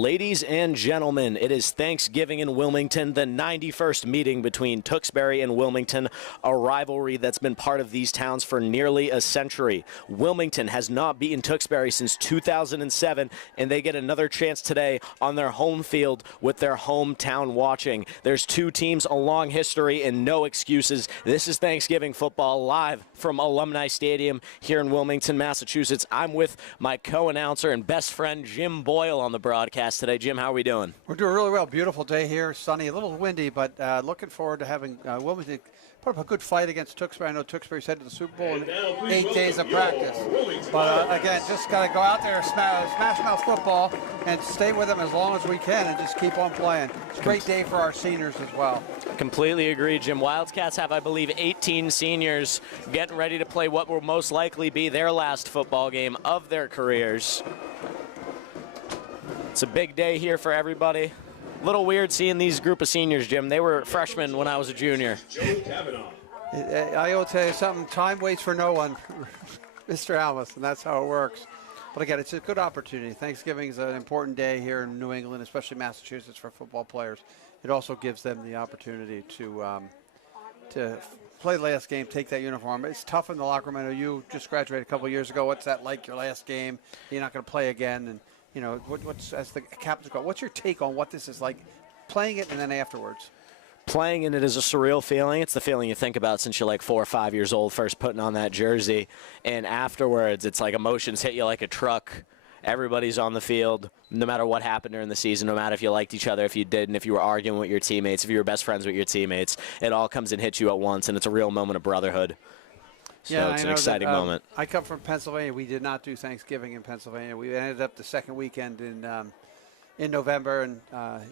Ladies and gentlemen, it is Thanksgiving in Wilmington, the 91st meeting between Tewksbury and Wilmington, a rivalry that's been part of these towns for nearly a century. Wilmington has not beaten Tewksbury since 2007, and they get another chance today on their home field with their hometown watching. There's two teams, a long history, and no excuses. This is Thanksgiving football live from Alumni Stadium here in Wilmington, Massachusetts. I'm with my co-announcer and best friend, Jim Boyle, on the broadcast today. Jim, how are we doing? We're doing really well. Beautiful day here, sunny, a little windy, but looking forward to having Wilmington put up a good fight against Tewksbury. I know Tewksbury's headed to the Super Bowl in 8 days of practice. But again, just got to go out there, smash mouth football, and stay with them as long as we can and just keep on playing. It's a great day for our seniors as well. Completely agree, Jim. Wildcats have, I believe, 18 seniors getting ready to play what will most likely be their last football game of their careers. It's a big day here for everybody. A little weird seeing these group of seniors, Jim. They were freshmen when I was a junior. I will tell you something. Time waits for no one, Mr. Almus, and that's how it works. But again, it's a good opportunity. Thanksgiving is an important day here in New England, especially Massachusetts, for football players. It also gives them the opportunity to play the last game, take that uniform. It's tough in the locker room. I know you just graduated a couple of years ago. What's that like, your last game? You're not going to play again. And you know, what's as the captain's call, what's your take on what this is like, playing it and then afterwards? Playing in it is a surreal feeling. It's the feeling you think about since you're like 4 or 5 years old, first putting on that jersey. And afterwards, it's like emotions hit you like a truck. Everybody's on the field, no matter what happened during the season, no matter if you liked each other, if you didn't, if you were arguing with your teammates, if you were best friends with your teammates. It all comes and hits you at once, and it's a real moment of brotherhood. So yeah, it's an exciting moment. I come from Pennsylvania. We did not do Thanksgiving in Pennsylvania. We ended up the second weekend in November, and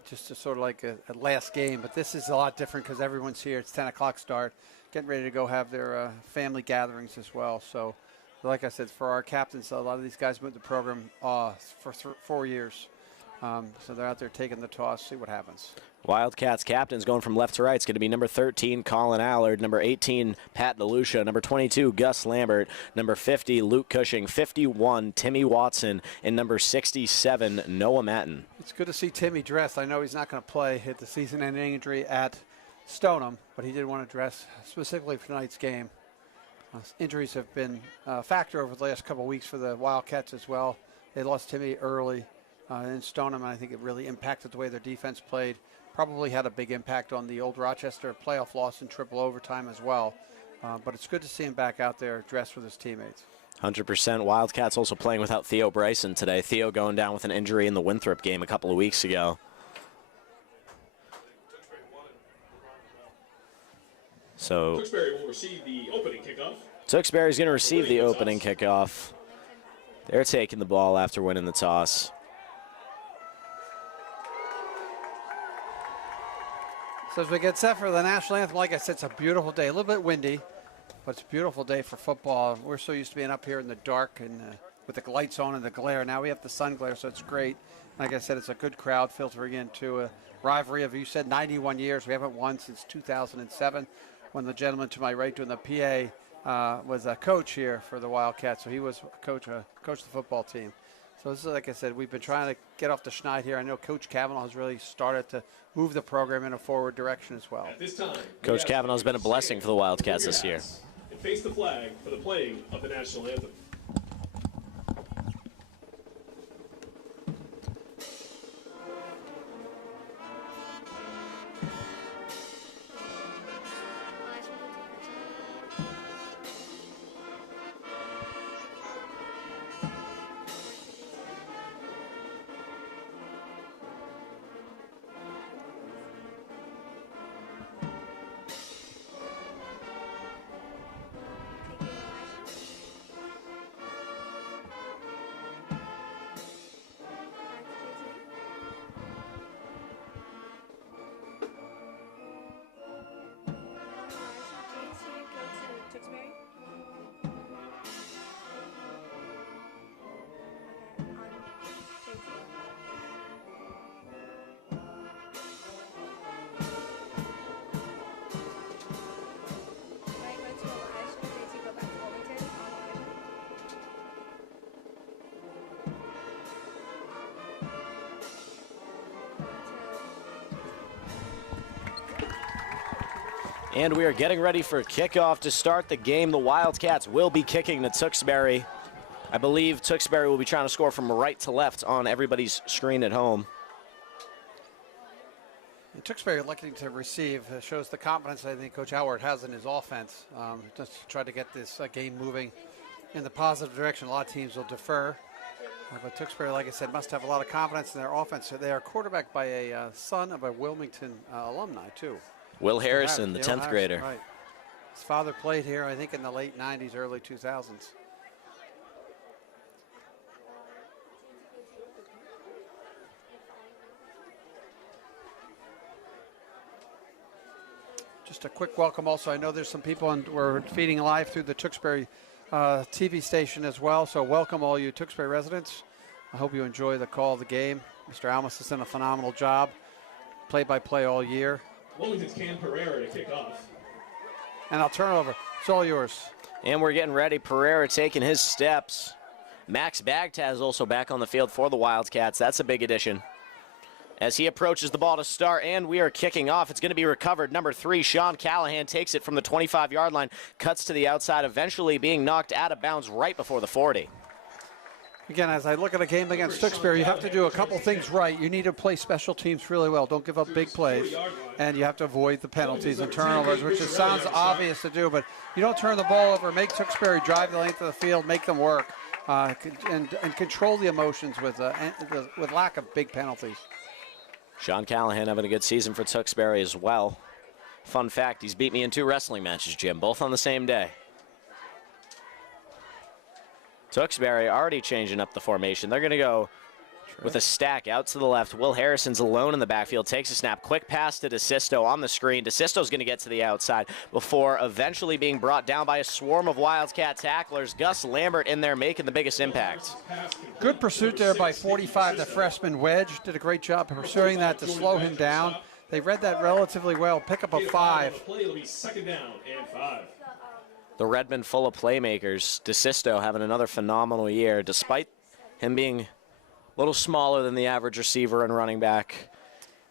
just sort of like a last game. But this is a lot different because everyone's here. It's 10 o'clock start, getting ready to go have their family gatherings as well. So, like I said, for our captains, a lot of these guys have been with the program for 4 years. So they're out there taking the toss, see what happens. Wildcats captains going from left to right. It's going to be number 13, Colin Allard, number 18, Pat DeLucia, number 22, Gus Lambert, number 50, Luke Cushing, 51, Timmy Watson, and number 67, Noah Matten. It's good to see Timmy dressed. I know he's not going to play, hit the season-ending injury at Stoneham, but he did want to dress specifically for tonight's game. Injuries have been a factor over the last couple of weeks for the Wildcats as well. They lost Timmy early in Stoneham, and I think it really impacted the way their defense played. Probably had a big impact on the old Rochester playoff loss in triple overtime as well. But it's good to see him back out there dressed with his teammates. 100%. Wildcats also playing without Theo Bryson today. Theo going down with an injury in the Winthrop game a couple of weeks ago. So Tewksbury will receive the opening kickoff. Tewksbury's going to receive the opening kickoff. They're taking the ball after winning the toss. So as we get set for the national anthem, like I said, it's a beautiful day. A little bit windy, but it's a beautiful day for football. We're so used to being up here in the dark and with the lights on and the glare. Now we have the sun glare, so it's great. Like I said, it's a good crowd filtering into a rivalry of, you said, 91 years. We haven't won since 2007 when the gentleman to my right doing the PA was a coach here for the Wildcats. So he was coach the football team. So this is, like I said, we've been trying to get off the schneid here. I know Coach Cavanaugh has really started to move the program in a forward direction as well. At this time, Coach Cavanaugh has been a blessing for the Wildcats this year. And face the flag for the playing of the national anthem. And we are getting ready for kickoff to start the game. The Wildcats will be kicking to Tewksbury. I believe Tewksbury will be trying to score from right to left on everybody's screen at home. And Tewksbury looking to receive shows the confidence I think Coach Howard has in his offense. Just to try to get this game moving in the positive direction. A lot of teams will defer. But Tewksbury, like I said, must have a lot of confidence in their offense. They are quarterbacked by a son of a Wilmington alumni, too. Will Harrison, the 10th grader. Right. His father played here, I think, in the late 90s, early 2000s. Just a quick welcome also. I know there's some people, and we're feeding live through the Tewksbury TV station as well. So welcome all you Tewksbury residents. I hope you enjoy the call of the game. Mr. Almus has done a phenomenal job. Play-by-play all year. Wilmington's Cam Pereira to kick off. And I'll turn it over. It's all yours. And we're getting ready. Pereira taking his steps. Max Bagtaz also back on the field for the Wildcats. That's a big addition. As he approaches the ball to start, and we are kicking off. It's going to be recovered. Number 3, Sean Callahan takes it from the 25-yard line, cuts to the outside, eventually being knocked out of bounds right before the 40. Again, as I look at a game against Tewksbury, you have to do a couple things right. You need to play special teams really well. Don't give up big plays. And you have to avoid the penalties and turnovers, which sounds obvious to do, but you don't turn the ball over. Make Tewksbury drive the length of the field, make them work, and control the emotions with lack of big penalties. Sean Callahan having a good season for Tewksbury as well. Fun fact, he's beat me in 2 wrestling matches, Jim, both on the same day. Tewksbury already changing up the formation. They're going to go with a stack out to the left. Will Harrison's alone in the backfield, takes a snap. Quick pass to DeSisto on the screen. DeSisto's going to get to the outside before eventually being brought down by a swarm of Wildcat tacklers. Gus Lambert in there making the biggest impact. Good pursuit there by 45, the freshman Wedge. Did a great job pursuing that to slow him down. They read that relatively well. Pick up a 5. Play will be 2nd down and 5. The Redmond full of playmakers. DeSisto having another phenomenal year, despite him being a little smaller than the average receiver and running back.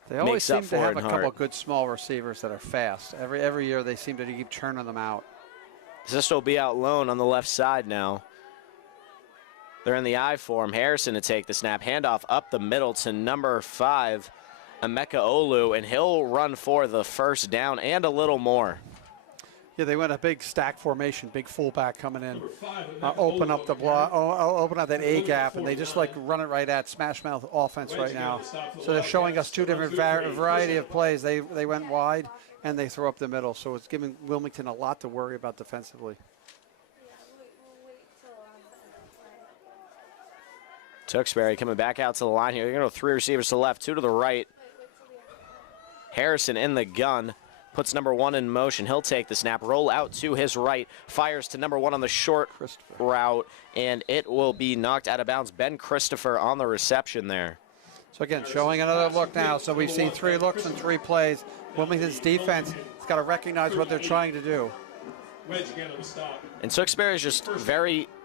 They always seem to have a couple of good small receivers that are fast. Every year they seem to keep churning them out. DeSisto will be out lone on the left side now. They're in the I form. Harrison to take the snap. Handoff up the middle to number 5, Emeka Olu, and he'll run for the first down and a little more. Yeah, they went a big stack formation, big fullback coming in, open up the block, open up that A gap, and they just like run it right at smash mouth offense right now. So they're showing us 2 different variety of plays. They went wide and they throw up the middle, so it's giving Wilmington a lot to worry about defensively. Tewksbury coming back out to the line here. They're going to go 3 receivers to the left, 2 to the right. Harrison in the gun. Puts number 1 in motion. He'll take the snap, roll out to his right, fires to number 1 on the short route, and it will be knocked out of bounds. Ben Christopher on the reception there. So again, showing another look now. So we've seen 3 looks and 3 plays. Wilmington's defense has got to recognize what they're trying to do. And Tewksbury is just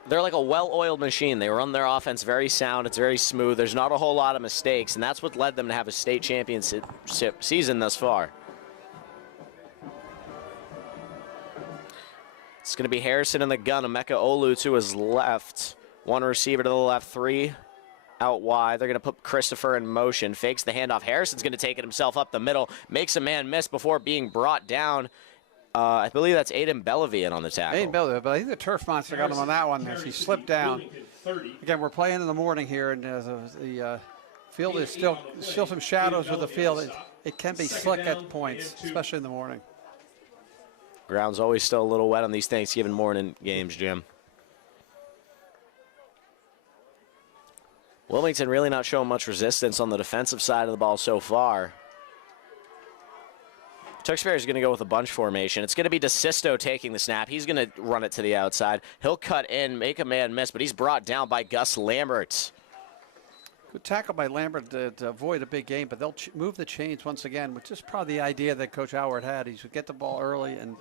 they're like a well-oiled machine. They run their offense very sound. It's very smooth. There's not a whole lot of mistakes, and that's what led them to have a state championship season thus far. It's going to be Harrison in the gun. Emeka Olu to his left. 1 receiver to the left, 3 out wide. They're going to put Christopher in motion. Fakes the handoff. Harrison's going to take it himself up the middle. Makes a man miss before being brought down. I believe that's Aiden Bellevue on the tackle. Aiden Bellevue, but I think the turf monster got him on that one as he slipped down. Again, we're playing in the morning here, and the field is still some shadows with the field. It can be slick at points, especially in the morning. Ground's always still a little wet on these Thanksgiving morning games, Jim. Wilmington really not showing much resistance on the defensive side of the ball so far. Tewksbury is going to go with a bunch formation. It's going to be DeSisto taking the snap. He's going to run it to the outside. He'll cut in, make a man miss, but he's brought down by Gus Lambert. Good tackle by Lambert to avoid a big game, but they'll move the chains once again, which is probably the idea that Coach Howard had. He should get the ball early and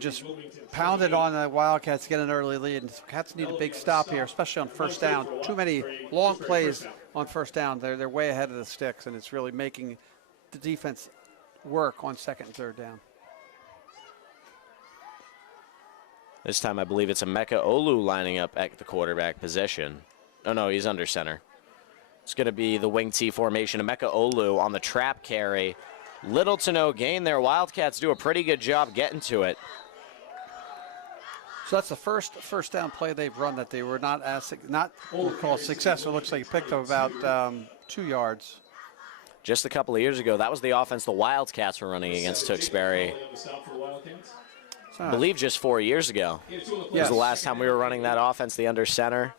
just pound it on the Wildcats, get an early lead. And the Cats need a big stop here, especially on first down. Too many long plays on first down. They're way ahead of the sticks, and it's really making the defense work on 2nd and 3rd down. This time I believe it's Emeka Olu lining up at the quarterback position. Oh, no, he's under center. It's going to be the wing T formation. Emeka Olu on the trap carry. Little to no gain there. Wildcats do a pretty good job getting to it. So that's the first down play they've run that they were not called successful. It looks like he picked up about 2 yards. Just a couple of years ago, that was the offense the Wildcats were running against Tewksbury. I believe just 4 years ago. Yes. Was the last time we were running that offense, the under center.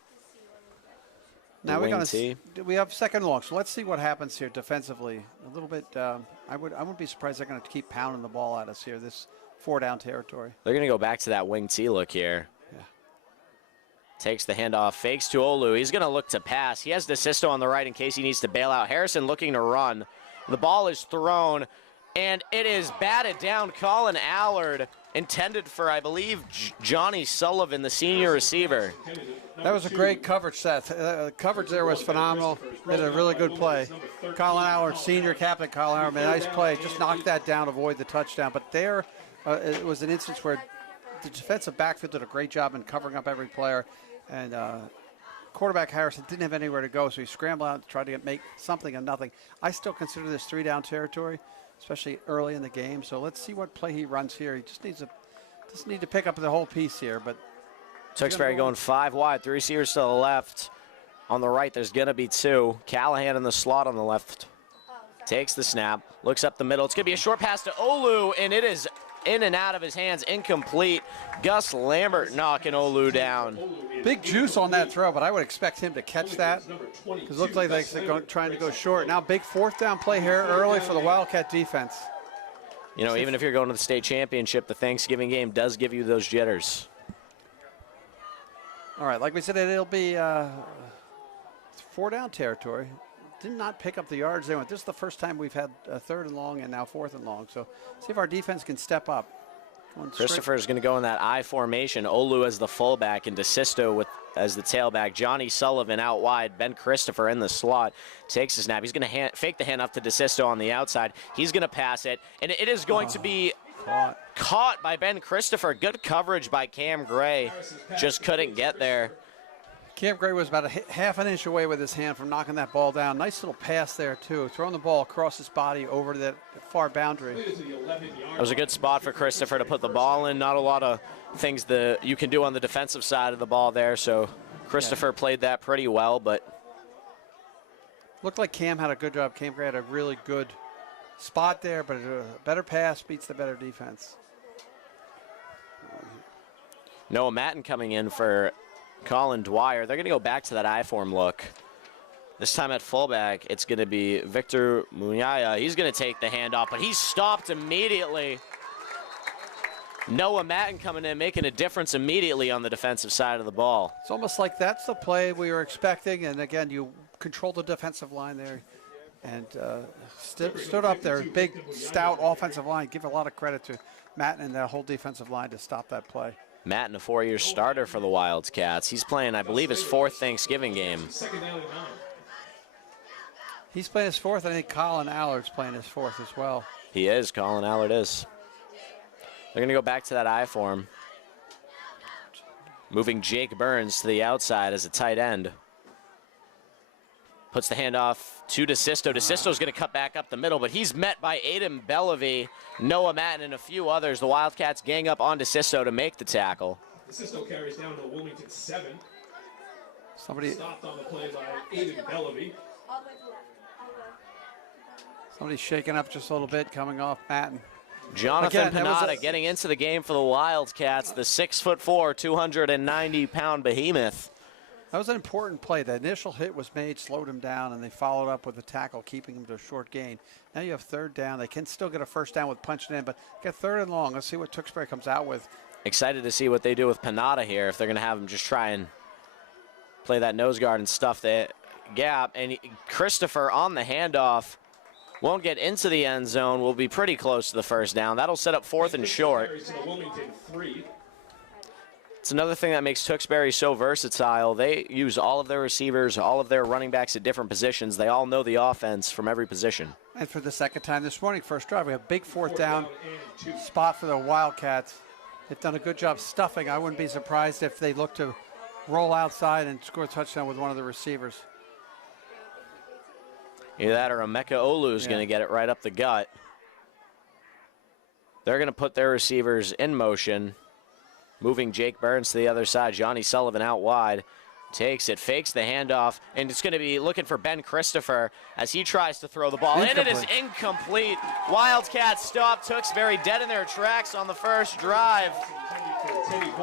Now we have second and long, so let's see what happens here defensively. A little bit. I wouldn't be surprised they're going to keep pounding the ball at us here. This 4-down territory. They're going to go back to that wing T look here. Yeah. Takes the handoff, fakes to Olu. He's going to look to pass. He has DeSisto on the right in case he needs to bail out. Harrison looking to run. The ball is thrown, and it is batted down. Colin Allard, intended for, I believe, Johnny Sullivan, the senior receiver. That was a great coverage set. Coverage there was phenomenal. Did a really good play. Colin Allard, senior captain Colin Allard, made a nice play. Just knocked that down, avoid the touchdown. But there, it was an instance where the defensive backfield did a great job in covering up every player. And quarterback Harrison didn't have anywhere to go, so he scrambled out to try to make something of nothing. I still consider this 3-down territory, especially early in the game. So let's see what play he runs here. He just need to pick up the whole piece here. But Tewksbury going 5 wide, 3 receivers to the left. On the right, there's going to be 2. Callahan in the slot on the left. Takes the snap, looks up the middle. It's going to be a short pass to Olu, and it is in and out of his hands, incomplete. Gus Lambert knocking Olu down. Big juice on that throw, but I would expect him to catch that because it looked like they're trying to go short. Now big 4th-down play here early for the Wildcat defense. You know, even if you're going to the state championship, the Thanksgiving game does give you those jitters. All right, like we said, it'll be 4-down territory. Did not pick up the yards they went. This is the first time we've had a 3rd and long and now 4th and long. So see if our defense can step up. Christopher is going to go in that I formation. Olu as the fullback and DeSisto as the tailback. Johnny Sullivan out wide. Ben Christopher in the slot. Takes the snap. He's going to fake the handoff to DeSisto on the outside. He's going to pass it. And it is going to be caught by Ben Christopher. Good coverage by Cam Gray. Just couldn't get there. Cam Gray was about a half an inch away with his hand from knocking that ball down. Nice little pass there, too. Throwing the ball across his body over that far boundary. That was a good spot for Christopher to put the ball in. Not a lot of things that you can do on the defensive side of the ball there, so Christopher played that pretty well, but looked like Cam had a good job. Cam Gray had a really good spot there, but a better pass beats the better defense. Noah Matten coming in for Colin Dwyer. They're going to go back to that I-form look. This time at fullback, it's going to be Victor Munyaya. He's going to take the handoff, but he's stopped immediately. Noah Matten coming in, making a difference immediately on the defensive side of the ball. It's almost like that's the play we were expecting, and again, you control the defensive line there and stood up there. Big, stout offensive line. Give a lot of credit to Matten and that whole defensive line to stop that play. Matten, a 4-year starter for the Wildcats. He's playing, I believe, his 4th Thanksgiving game. He's playing his 4th. I think Colin Allard's playing his 4th as well. He is. Colin Allard is. They're going to go back to that I form. Moving Jake Burns to the outside as a tight end. Puts the handoff to DeSisto. DeSisto's going to cut back up the middle, but he's met by Aiden Bellavy, Noah Matten, and a few others. The Wildcats gang up on DeSisto to make the tackle. DeSisto carries down to Wilmington 7. Somebody stopped on the play by Aiden Bellavy. Somebody's shaking up just a little bit coming off Matten. Jonathan Panada getting into the game for the Wildcats, the 6'4", 290-pound behemoth. That was an important play. The initial hit was made, slowed him down, and they followed up with a tackle, keeping him to a short gain. Now you have 3rd down. They can still get a 1st down with punching in, but get 3rd and long. Let's see what Tewksbury comes out with. Excited to see what they do with Panada here, if they're going to have him just try and play that nose guard and stuff the gap. And Christopher on the handoff won't get into the end zone. Will be pretty close to the 1st down. That'll set up 4th and short. It's another thing that makes Tewksbury so versatile. They use all of their receivers, all of their running backs at different positions. They all know the offense from every position. And for the 2nd time this morning, first drive, we have a big 4th down spot for the Wildcats. They've done a good job stuffing. I wouldn't be surprised if they look to roll outside and score a touchdown with one of the receivers. Either that or Emeka Olu's going to get it right up the gut. They're going to put their receivers in motion, moving Jake Burns to the other side. Johnny Sullivan out wide. Takes it, fakes the handoff, and it's going to be looking for Ben Christopher as he tries to throw the ball. And it is incomplete. Wildcats stop Tewksbury dead in their tracks on the first drive.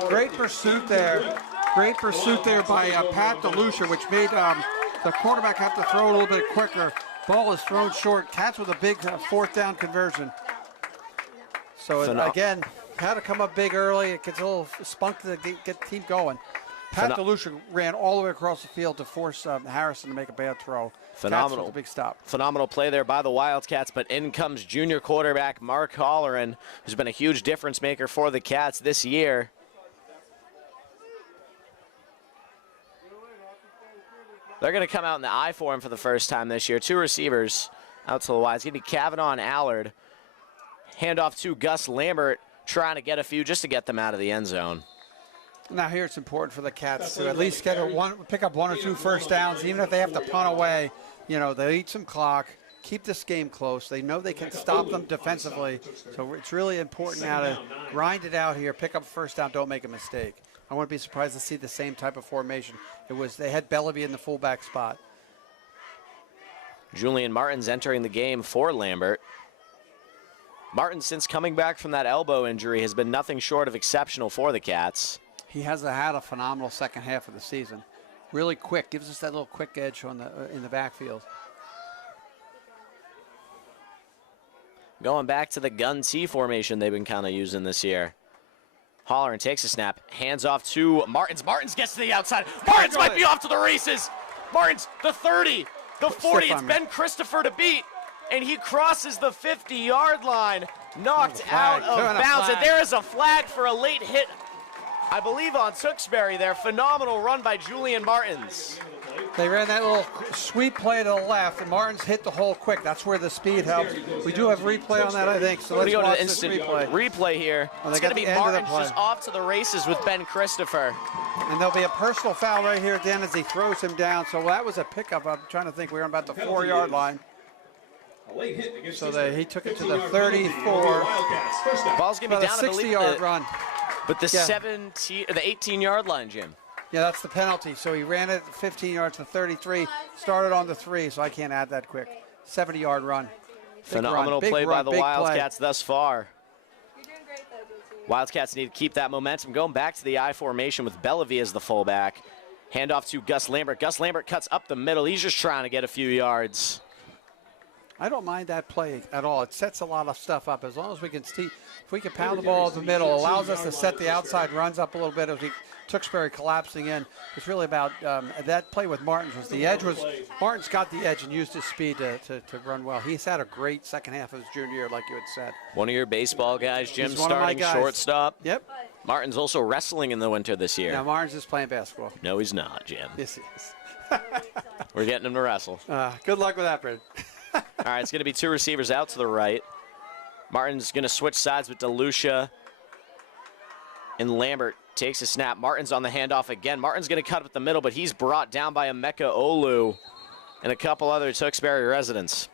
Great pursuit there. Great pursuit there by Pat DeLucia, which made the quarterback have to throw a little bit quicker. Ball is thrown short. Cats with a big fourth down conversion. So again, had to come up big early. It gets a little spunk to get the team going. Pat DeLucia ran all the way across the field to force Harrison to make a bad throw. Phenomenal. Cats with a big stop. Phenomenal play there by the Wildcats, but in comes junior quarterback Mark Holleran, who's been a huge difference maker for the Cats this year. They're going to come out in the I for him for the first time this year. Two receivers out to the wide. It's going to be Kavanaugh and Allard. Handoff to Gus Lambert, trying to get a few just to get them out of the end zone. Now here it's important for the Cats to at least pick up one or two first downs, even if they have to punt away. You know, they eat some clock, keep this game close. They know they can stop them defensively. So it's really important now to grind it out here, pick up a first down, don't make a mistake. I wouldn't be surprised to see the same type of formation. They had Bellevue in the fullback spot. Julian Martin's entering the game for Lambert. Martin, since coming back from that elbow injury, has been nothing short of exceptional for the Cats. He has had a phenomenal second half of the season. Really quick, gives us that little quick edge on in the backfield. Going back to the gun T formation they've been kind of using this year. Holleran takes a snap, hands off to Martins. Martins gets to the outside. Martins might be off to the races. Martins, the 30, the 40. It's Ben Christopher to beat, and he crosses the 50-yard line, knocked out of bounds. And there is a flag for a late hit, I believe, on Tewksbury there. Phenomenal run by Julian Martins. They ran that little sweep play to the left, and Martins hit the hole quick. That's where the speed helps. We do have replay on that, I think, so let's watch this replay here. It's going to be Martins just off to the races with Ben Christopher. And there'll be a personal foul right here at the end as he throws him down. So that was a pickup. I'm trying to think. We were about the 4-yard line. So he took it to the 34. Ball's going to be down a 60-yard run. But the 18-yard line, Jim. Yeah, that's the penalty. So he ran it 15 yards to 33, started on the 3, so I can't add that quick. 70-yard run. Phenomenal play by the Wildcats thus far. You're doing great, though, Wildcats need to keep that momentum. Going back to the I formation with Bellevue as the fullback. Handoff to Gus Lambert. Gus Lambert cuts up the middle. He's just trying to get a few yards. I don't mind that play at all. It sets a lot of stuff up. As long as we can if we can pound the ball in the middle, allows us to set the outside runs up a little bit as Tewksbury collapsing in. It's really about that play with Martins was the edge. Martins got the edge and used his speed to run well. He's had a great second half of his junior year, like you had said. One of your baseball guys, Jim, starting shortstop. Yep. Martin's also wrestling in the winter this year. Yeah, Martins is playing basketball. No, he's not, Jim. Yes, he is. We're getting him to wrestle. Good luck with that, Brad. All right, it's going to be two receivers out to the right. Martin's going to switch sides with DeLucia. And Lambert takes a snap. Martin's on the handoff again. Martin's going to cut up the middle, but he's brought down by Emeka Olu and a couple other Tewksbury residents.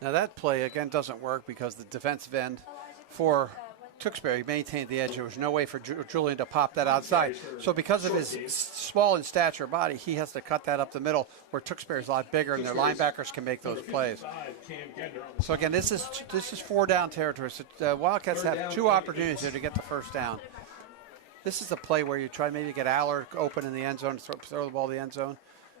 Now that play, again, doesn't work because the defensive end for Tewksbury maintained the edge. There was no way for Julian to pop that outside. So because of his small in stature body, he has to cut that up the middle where Tewksbury's a lot bigger and their linebackers can make those plays. So again, this is 4-down territory. So the Wildcats have two opportunities here to get the first down. This is a play where you try maybe to get Allard open in the end zone, throw the ball in the end zone.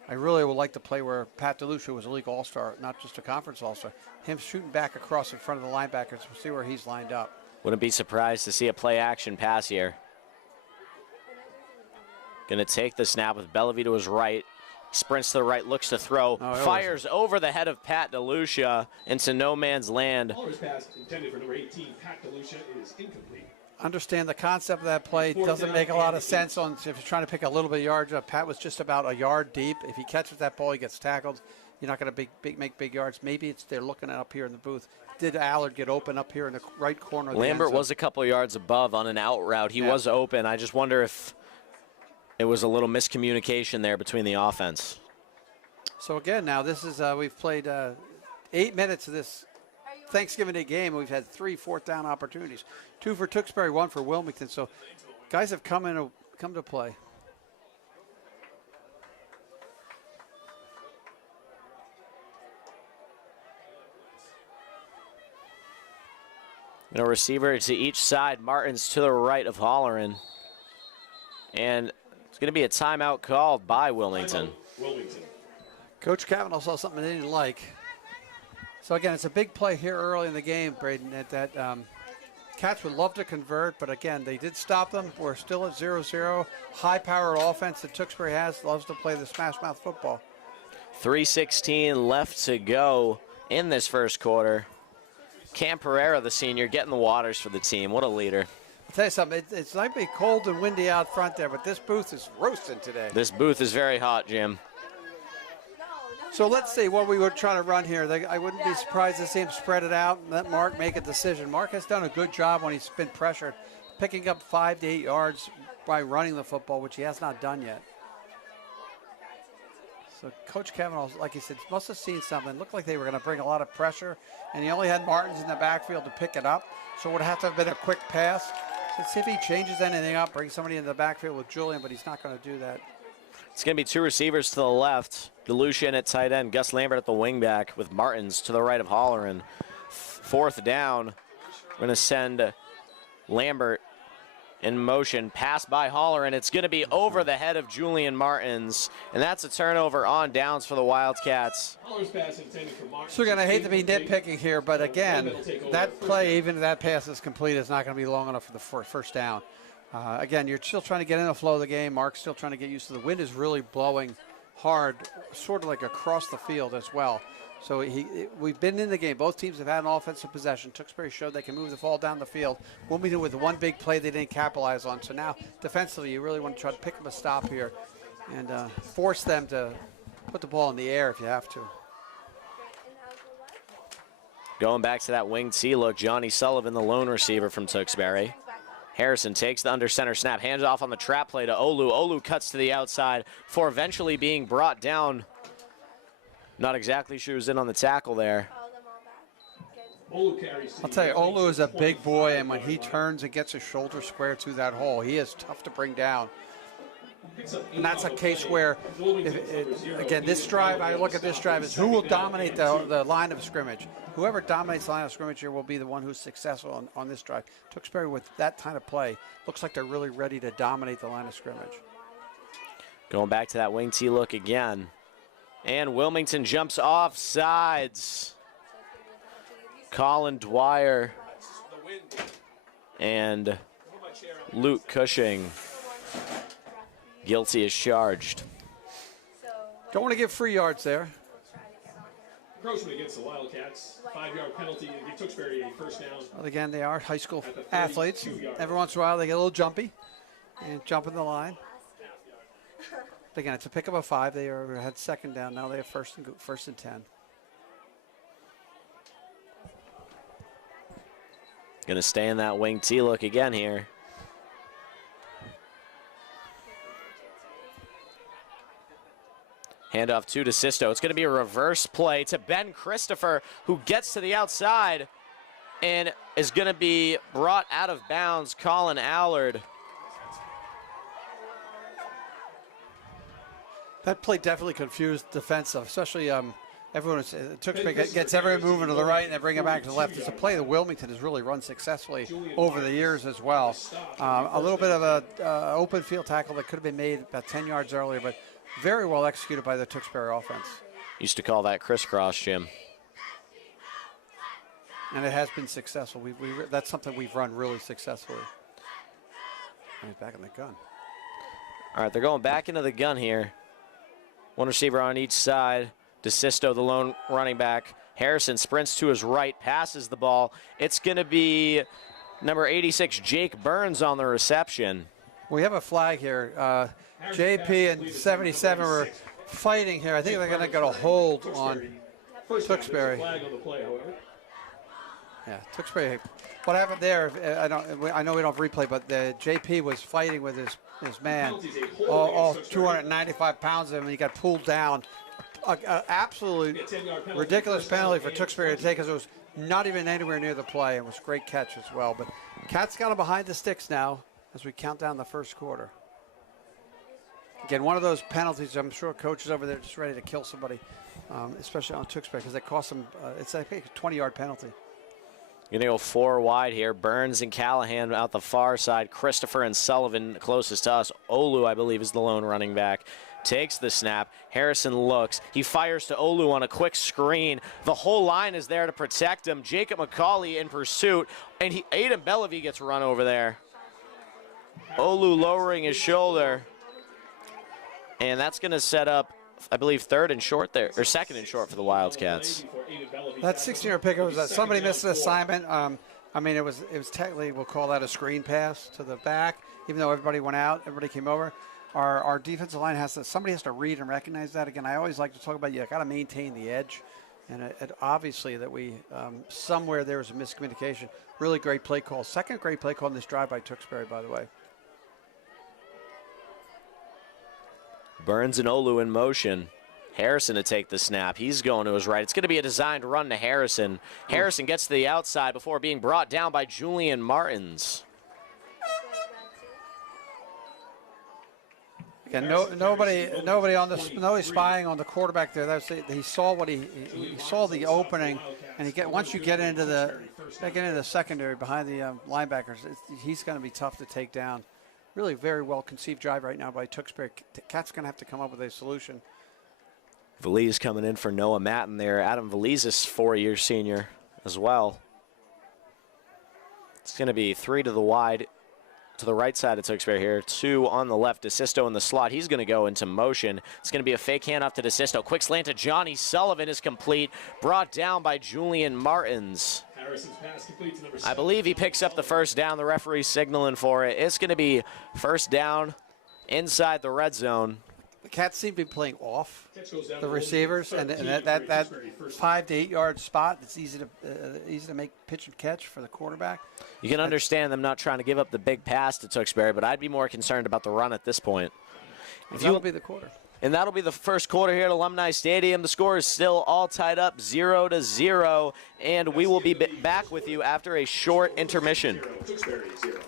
I really would like to play where Pat DeLucia was a league all-star, not just a conference all-star. Him shooting back across in front of the linebackers. We'll see where he's lined up. Wouldn't be surprised to see a play-action pass here. Going to take the snap with Bellevue to his right. Sprints to the right, looks to throw. Fires over the head of Pat DeLucia into no man's land. Holler's pass intended for number 18, Pat DeLucia, is incomplete. Understand the concept of that play. Doesn't make a lot of sense if you're trying to pick a little bit of yards up. Pat was just about a yard deep. If he catches that ball, he gets tackled. you're not going to make big yards. Maybe it's they're looking at up here in the booth. Did Allard get open up here in the right corner of the Lambert end zone? was a couple yards above on an out route. He was open. I just wonder if it was a little miscommunication there between the offense. So again, now this is we've played 8 minutes of this Thanksgiving Day game. We've had 3 fourth-down opportunities, 2 for Tewksbury, 1 for Wilmington. So guys have come to play. And a receiver to each side. Martins to the right of Holleran. And it's going to be a timeout called by Wilmington. Coach Cavanaugh saw something they didn't like. So again, it's a big play here early in the game, Braden, that Cats would love to convert, but again, they did stop them. We're still at 0-0. High-powered offense that Tewksbury has, loves to play the smash-mouth football. 3:16 left to go in this first quarter. Cam Pereira, the senior, getting the waters for the team. What a leader. I'll tell you something, it's might be cold and windy out front there, but this booth is roasting today. This booth is very hot, Jim. So let's see what we would try to run here. I wouldn't be surprised to see him spread it out and let Mark make a decision. Mark has done a good job when he's been pressured, picking up 5 to 8 yards by running the football, which he has not done yet. So Coach Cavanaugh, like he said, must have seen something. Looked like they were going to bring a lot of pressure, and he only had Martins in the backfield to pick it up. So it would have to have been a quick pass. Let's see if he changes anything up, brings somebody in the backfield with Julian, but he's not going to do that. It's going to be 2 receivers to the left. DeLucian at tight end, Gus Lambert at the wingback with Martins to the right of Holleran. 4th down. We're going to send Lambert in motion. Pass by Holleran. It's going to be over the head of Julian Martins, and that's a turnover on downs for the Wildcats. So again, I hate to be nitpicking here, but again, that play, even if that pass is complete, is not going to be long enough for the first down. Again, you're still trying to get in the flow of the game. Mark's still trying to get used to the wind is really blowing hard, sort of like across the field as well. So we've been in the game. Both teams have had an offensive possession. Tewksbury showed they can move the ball down the field. Wilmington with the one big play they didn't capitalize on. So now defensively, you really want to try to pick them a stop here and force them to put the ball in the air if you have to. Going back to that wing T look, Johnny Sullivan, the lone receiver from Tewksbury. Harrison takes the under center snap, hands off on the trap play to Olu. Olu cuts to the outside for eventually being brought down. Not exactly sure who's in on the tackle there. I'll tell you, Olu is a big boy, and when he turns and gets his shoulder square to that hole, he is tough to bring down. And that's a case where, again, this drive, I look at this drive as who will dominate the line of scrimmage. Whoever dominates the line of scrimmage here will be the one who's successful on this drive. Tewksbury with that kind of play looks like they're really ready to dominate the line of scrimmage. Going back to that wing T look again. And Wilmington jumps off sides. Colin Dwyer and Luke Cushing. Guilty as charged. Don't want to give free yards there. Encroachment against the Wildcats. 5-yard penalty to give Tewksbury a first down. Well, again, they are high school athletes. Every once in a while, they get a little jumpy and jump in the line. But again, it's a pick up of 5. They had second down. Now they have first and 10. Going to stay in that wing T look again here. Handoff to Sisto. It's going to be a reverse play to Ben Christopher, who gets to the outside and is going to be brought out of bounds. Colin Allard. That play definitely confused defensive, especially Tewksbury gets everyone moving to the right and they bring it back to the left. It's a play that Wilmington has really run successfully over the years as well. A little bit of a open field tackle that could have been made about 10 yards earlier, but very well executed by the Tewksbury offense. Used to call that crisscross, Jim. And it has been successful. That's something we've run really successfully. And he's back in the gun. All right, they're going back into the gun here. One receiver on each side. DeSisto, the lone running back. Harrison sprints to his right, passes the ball. It's going to be number 86, Jake Burns, on the reception. We have a flag here. JP and 77 were fighting here. I think they're going to get a hold on Tewksbury. Flag on the play, however. Yeah, Tewksbury. What happened there? I know we don't have replay, but the JP was fighting with his man, all 295 pounds of him, and he got pulled down. Absolute ridiculous penalty for Tewksbury to take, because it was not even anywhere near the play. It was a great catch as well. But Cats got him behind the sticks now as we count down the first quarter. Again, one of those penalties, I'm sure coaches over there just ready to kill somebody, especially on Tewksbury, because it cost them, it's I think a 20-yard penalty. Going to go 4 wide here. Burns and Callahan out the far side. Christopher and Sullivan closest to us. Olu, I believe, is the lone running back. Takes the snap. Harrison looks. He fires to Olu on a quick screen. The whole line is there to protect him. Jacob McCauley in pursuit, and Aiden Bellevue gets run over there. Olu lowering his shoulder. And that's going to set up, I believe, 3rd and short there, or 2nd and short for the Wildcats. That 16-yard pickup was that somebody missed an assignment. I mean, it was technically, we'll call that a screen pass to the back, even though everybody went out, everybody came over. Our defensive line somebody has to read and recognize that. Again, I always like to talk about you got to maintain the edge, and it obviously that we somewhere there was a miscommunication. Really great play call. Second great play call in this drive by Tewksbury, by the way. Burns and Olu in motion. Harrison to take the snap. He's going to his right. It's going to be a designed run to Harrison. Harrison gets to the outside before being brought down by Julian Martins. Again, nobody on nobody's spying on the quarterback there. He saw what he saw the opening, and once you get into the secondary behind the linebackers, he's going to be tough to take down. Really very well conceived drive right now by Tewksbury. Cat's going to have to come up with a solution. Valise coming in for Noah Matten there. Adam Valise is 4-year senior as well. It's going to be 3 to the wide, to the right side of Tewksbury here. 2 on the left. DeSisto in the slot. He's going to go into motion. It's going to be a fake handoff to DeSisto. Quick slant to Johnny Sullivan is complete. Brought down by Julian Martins. Harrison's pass complete to number 7. I believe he picks up the first down. The referee's signaling for it. It's going to be first down inside the red zone. The Cats seem to be playing off the receivers, and that 5 to 8 yard spot. It's easy to make pitch and catch for the quarterback. You can understand them not trying to give up the big pass to Tewksbury, but I'd be more concerned about the run at this point. That'll be the quarter. And that'll be the first quarter here at Alumni Stadium. The score is still all tied up 0-0, and we will be back with you after a short intermission. Tewksbury 0.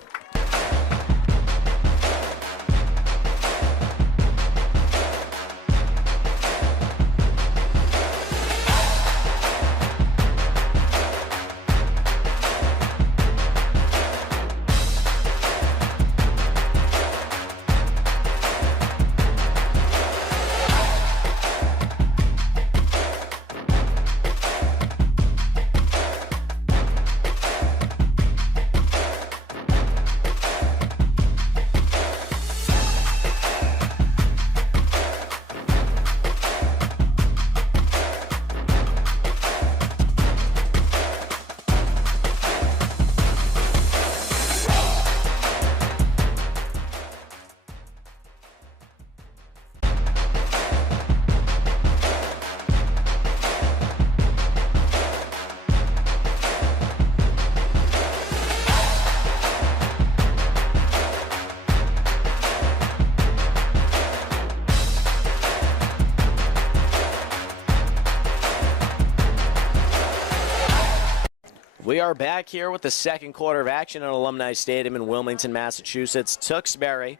We are back here with the second quarter of action at Alumni Stadium in Wilmington, Massachusetts. Tewksbury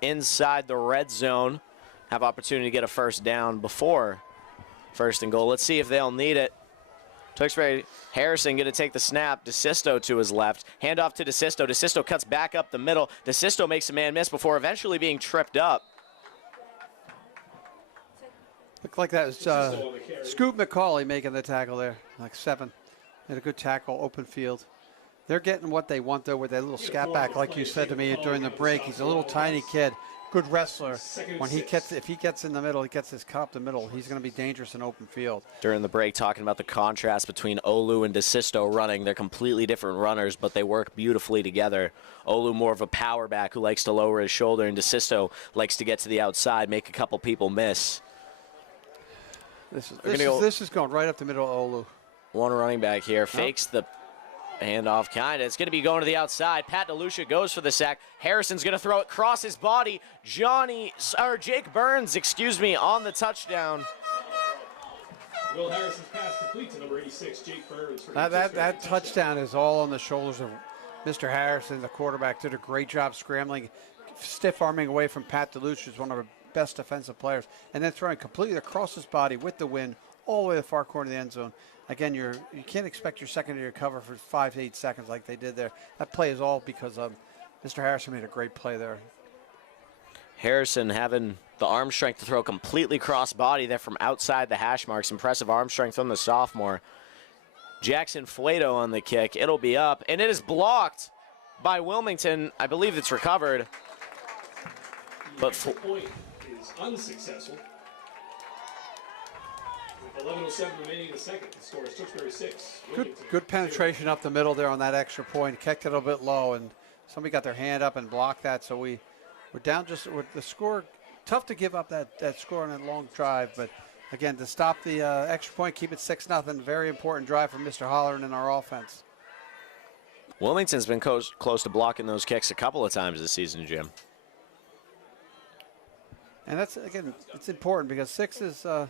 inside the red zone have opportunity to get a first down before first and goal. Let's see if they'll need it. Tewksbury, Harrison going to take the snap. DeSisto to his left. Handoff to DeSisto. DeSisto cuts back up the middle. DeSisto makes a man miss before eventually being tripped up. Looked like that was Scoop McCauley making the tackle there, like 7. Had a good tackle, open field. They're getting what they want, though, with that little scat back, like you said to me during the break. He's a little tiny kid, good wrestler. When if he gets in the middle, he gets his cup the middle, he's going to be dangerous in open field. During the break, talking about the contrast between Olu and DeSisto running. They're completely different runners, but they work beautifully together. Olu more of a power back who likes to lower his shoulder, and DeSisto likes to get to the outside, make a couple people miss. This is going right up the middle of Olu. One running back here fakes the handoff, kind of. It's going to be going to the outside. Pat DeLucia goes for the sack. Harrison's going to throw it across his body. Jake Burns, on the touchdown. Will Harrison's pass complete to number 86, Jake Burns. That touchdown is all on the shoulders of Mr. Harrison, the quarterback. Did a great job scrambling, stiff arming away from Pat DeLucia, who's one of our best defensive players, and then throwing completely across his body with the wind all the way to the far corner of the end zone. Again, you can't expect your secondary to cover for 5 to 8 seconds like they did there. That play is all because Mr. Harrison made a great play there. Harrison having the arm strength to throw completely cross body there from outside the hash marks. Impressive arm strength from the sophomore. Jackson Fuedo on the kick. It'll be up, and it is blocked by Wilmington. I believe it's recovered. But the point is unsuccessful. With 11:07 remaining in the second, the score is Tewksbury 6. Good penetration up the middle there on that extra point. Kicked it a little bit low, and somebody got their hand up and blocked that. So we're down just with the score. Tough to give up that score on a long drive, but again, to stop the extra point, keep it 6-0. Very important drive for Mr. Holleran in our offense. Wilmington's been close to blocking those kicks a couple of times this season, Jim. And that's, again, it's important because 6 is. I'm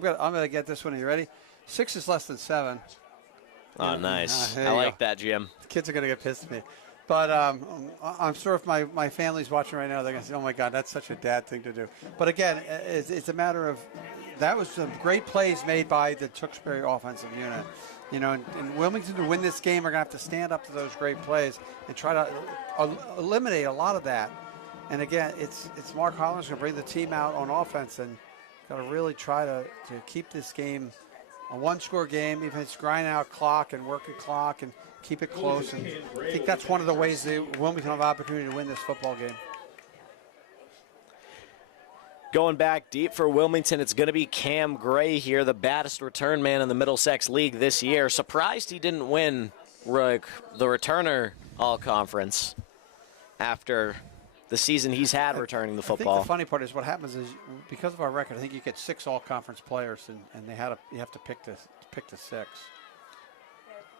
gonna get this one. Are you ready? 6 is less than 7. Oh, nice. I like that, Jim. The kids are gonna get pissed at me. But I'm sure if my family's watching right now, they're going to say, oh, my God, that's such a dad thing to do. But, again, it's a matter of that was some great plays made by the Tewksbury offensive unit. You know, and Wilmington to win this game are going to have to stand up to those great plays and try to eliminate a lot of that. And, again, it's Mark Holland's going to bring the team out on offense and got to really try to keep this game a one-score game, even if it's grinding out clock and working clock and keep it close, and I think that's one of the ways that Wilmington have opportunity to win this football game. Going back deep for Wilmington, it's going to be Cam Gray here, the baddest return man in the Middlesex League this year. Surprised he didn't win the returner all-conference after the season he's had returning the football. I think the funny part is what happens is because of our record, I think you get 6 all-conference players, and you have to pick the 6.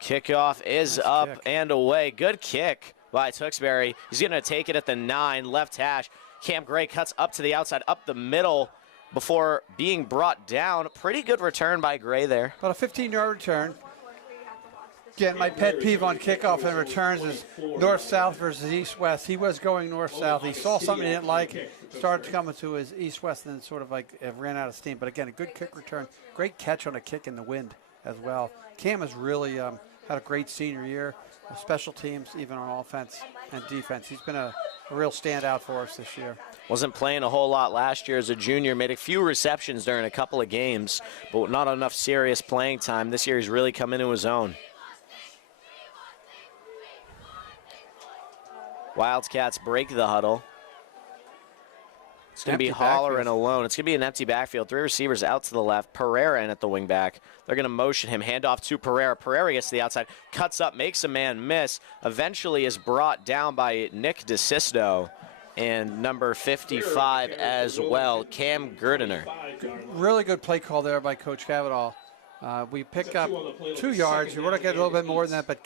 Kickoff is nice up and away. Good kick by Tewksbury. He's going to take it at the 9, left hash. Cam Gray cuts up to the outside, up the middle before being brought down. Pretty good return by Gray there. About a 15-yard return. Again, my pet peeve on kickoff and returns is north-south versus east-west. He was going north-south. He saw something he didn't like, started coming to his east-west, and then sort of like ran out of steam. But again, a good kick return. Great catch on a kick in the wind as well. Cam has really had a great senior year, special teams, even on offense and defense. He's been a real standout for us this year. Wasn't playing a whole lot last year as a junior. Made a few receptions during a couple of games, but not enough serious playing time. This year he's really come into his own. Wildcats break the huddle. It's going to be Holleran alone. It's going to be an empty backfield. 3 receivers out to the left. Pereira in at the wing back. They're going to motion him. Hand off to Pereira. Pereira gets to the outside. Cuts up. Makes a man miss. Eventually is brought down by Nick DeSisto. And number 55 as well, Cam Gerdiner. Really good play call there by Coach Cavanaugh. We pick up 2 yards. We want to get a little bit more than that, but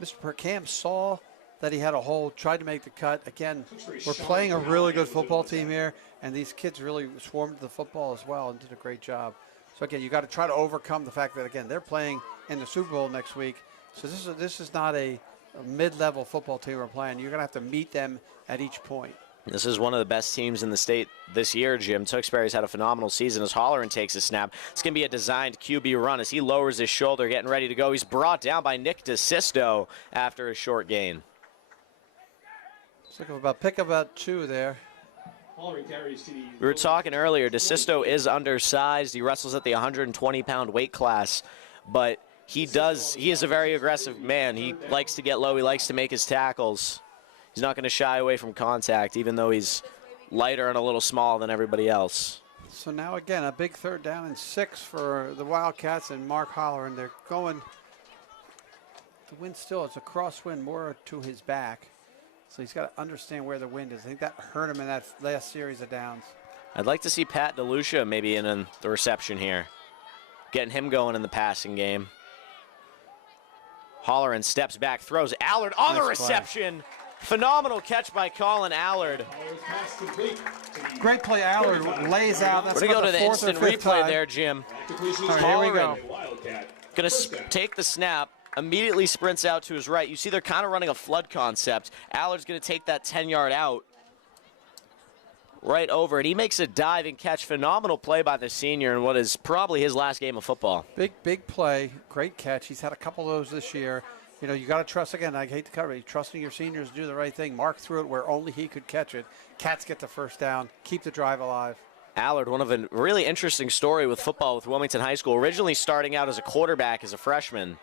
Mr. Cam saw that he had a hole, tried to make the cut. Again, we're playing a really good football team here, and these kids really swarmed the football as well and did a great job. So, again, you got to try to overcome the fact that, again, they're playing in the Super Bowl next week. So this is not a mid-level football team we're playing. You're going to have to meet them at each point. This is one of the best teams in the state this year, Jim. Tewksbury's had a phenomenal season as Holleran takes a snap. It's going to be a designed QB run as he lowers his shoulder, getting ready to go. He's brought down by Nick DeSisto after a short gain. Pick about 2 there. We were talking earlier, DeSisto is undersized. He wrestles at the 120-pound weight class, but he is a very aggressive man. He likes to get low. He likes to make his tackles. He's not going to shy away from contact, even though he's lighter and a little smaller than everybody else. So now, again, a big 3rd down and 6 for the Wildcats and Mark Holleran. They're going – the wind still, it's a crosswind more to his back. So he's got to understand where the wind is. I think that hurt him in that last series of downs. I'd like to see Pat DeLucia maybe in the reception here. Getting him going in the passing game. Holleran steps back, throws Allard on the reception. Phenomenal catch by Colin Allard. Great play, Allard lays out. That's We're going to go to the instant replay time. there, Jim. All right, here we go. Going to take the snap, immediately sprints out to his right. You see they're kind of running a flood concept. Allard's going to take that 10-yard out. Right over it. He makes a diving catch. Phenomenal play by the senior in what is probably his last game of football. Big play. Great catch. He's had a couple of those this year. You know, you got to trust, again, I hate to cover it, trusting your seniors to do the right thing. Mark threw it where only he could catch it. Cats get the first down, keep the drive alive. Allard, one of a really interesting story with football with Wilmington High School, originally starting out as a quarterback as a freshman,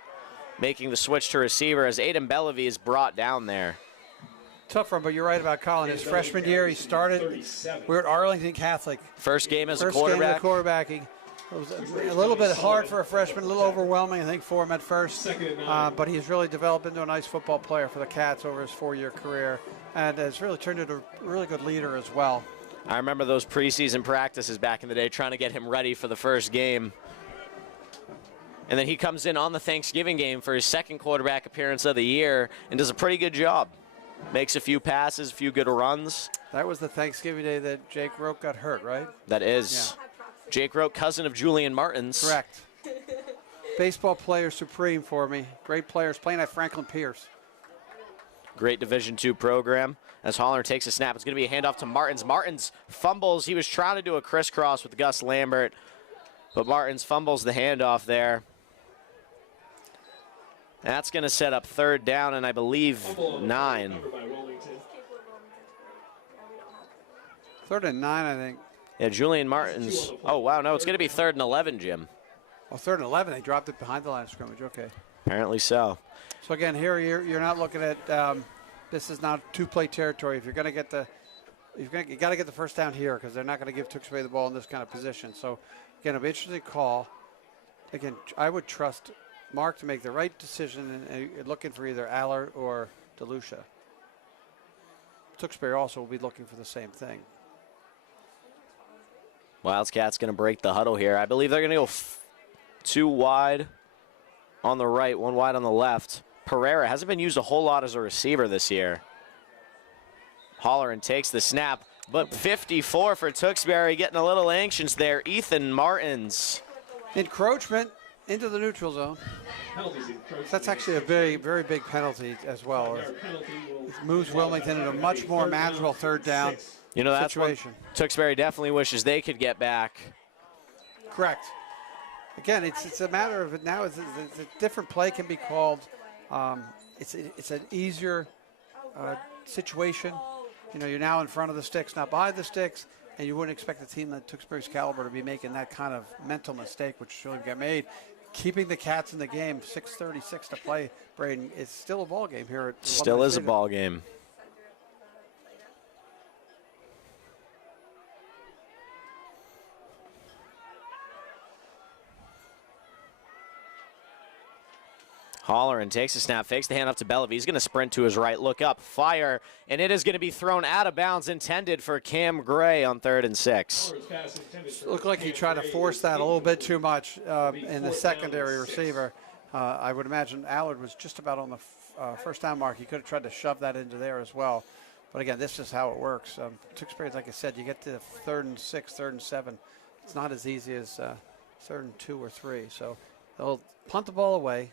making the switch to receiver as Aiden Bellevue is brought down there. Tough run, but you're right about Colin. His freshman year, he started, we were at Arlington Catholic. First game as a First quarterback. game of quarterbacking. It was a little bit hard for a freshman, a little overwhelming, I think, for him at first. But he's really developed into a nice football player for the Cats over his 4-year career, and has really turned into a really good leader as well. I remember those preseason practices back in the day trying to get him ready for the first game. And then he comes in on the Thanksgiving game for his second quarterback appearance of the year and does a pretty good job. Makes a few passes, a few good runs. That was the Thanksgiving day that Jake Roque got hurt, right? That is. Yeah. Jake Roque, cousin of Julian Martins. Correct. Baseball player supreme for me. Great players playing at Franklin Pierce. Great Division II program. As Holler takes a snap, it's going to be a handoff to Martins. Martins fumbles. He was trying to do a crisscross with Gus Lambert, but Martins fumbles the handoff there. That's going to set up third down, and I believe 9. 3rd and 9, I think. Yeah, Julian Martins. Oh, wow, no, it's going to be 3rd and 11, Jim. Oh, 3rd and 11. They dropped it behind the line of scrimmage. Okay. Apparently so. So, again, here you're not looking at this is not two-play territory. If you're going to get the you got to get the first down here because they're not going to give Tewksbury the ball in this kind of position. So, again, an interesting call. Again, I would trust Mark to make the right decision and looking for either Allard or DeLucia. Tewksbury also will be looking for the same thing. Wildcats going to break the huddle here. I believe they're going to go 2 wide on the right, 1 wide on the left. Pereira hasn't been used a whole lot as a receiver this year. Holleran takes the snap, but 54 for Tewksbury, getting a little anxious there. Ethan Martins. Encroachment into the neutral zone. That's actually a very, very big penalty as well. It moves Wilmington into a much more manageable third down situation. Tewksbury definitely wishes they could get back. Correct. Again, it's a matter of it now. It's a different play can be called. It's an easier situation. You know, you're now in front of the sticks, not behind the sticks, and you wouldn't expect a team that Tewksbury's caliber to be making that kind of mental mistake, which really got made. Keeping the Cats in the game, 6:36 to play, Braden. It's still a ball game here. Still is a ball game. Holleran takes a snap, fakes the handoff to Bellevue. He's going to sprint to his right, look up, fire, and it is going to be thrown out of bounds, intended for Cam Gray on 3rd and 6. Looked like he tried to force that a little bit too much in the secondary receiver. I would imagine Allard was just about on the first down mark. He could have tried to shove that into there as well. But again, this is how it works. Tewksbury, like I said, you get to 3rd and 6, 3rd and 7. It's not as easy as 3rd and 2 or 3. So they'll punt the ball away.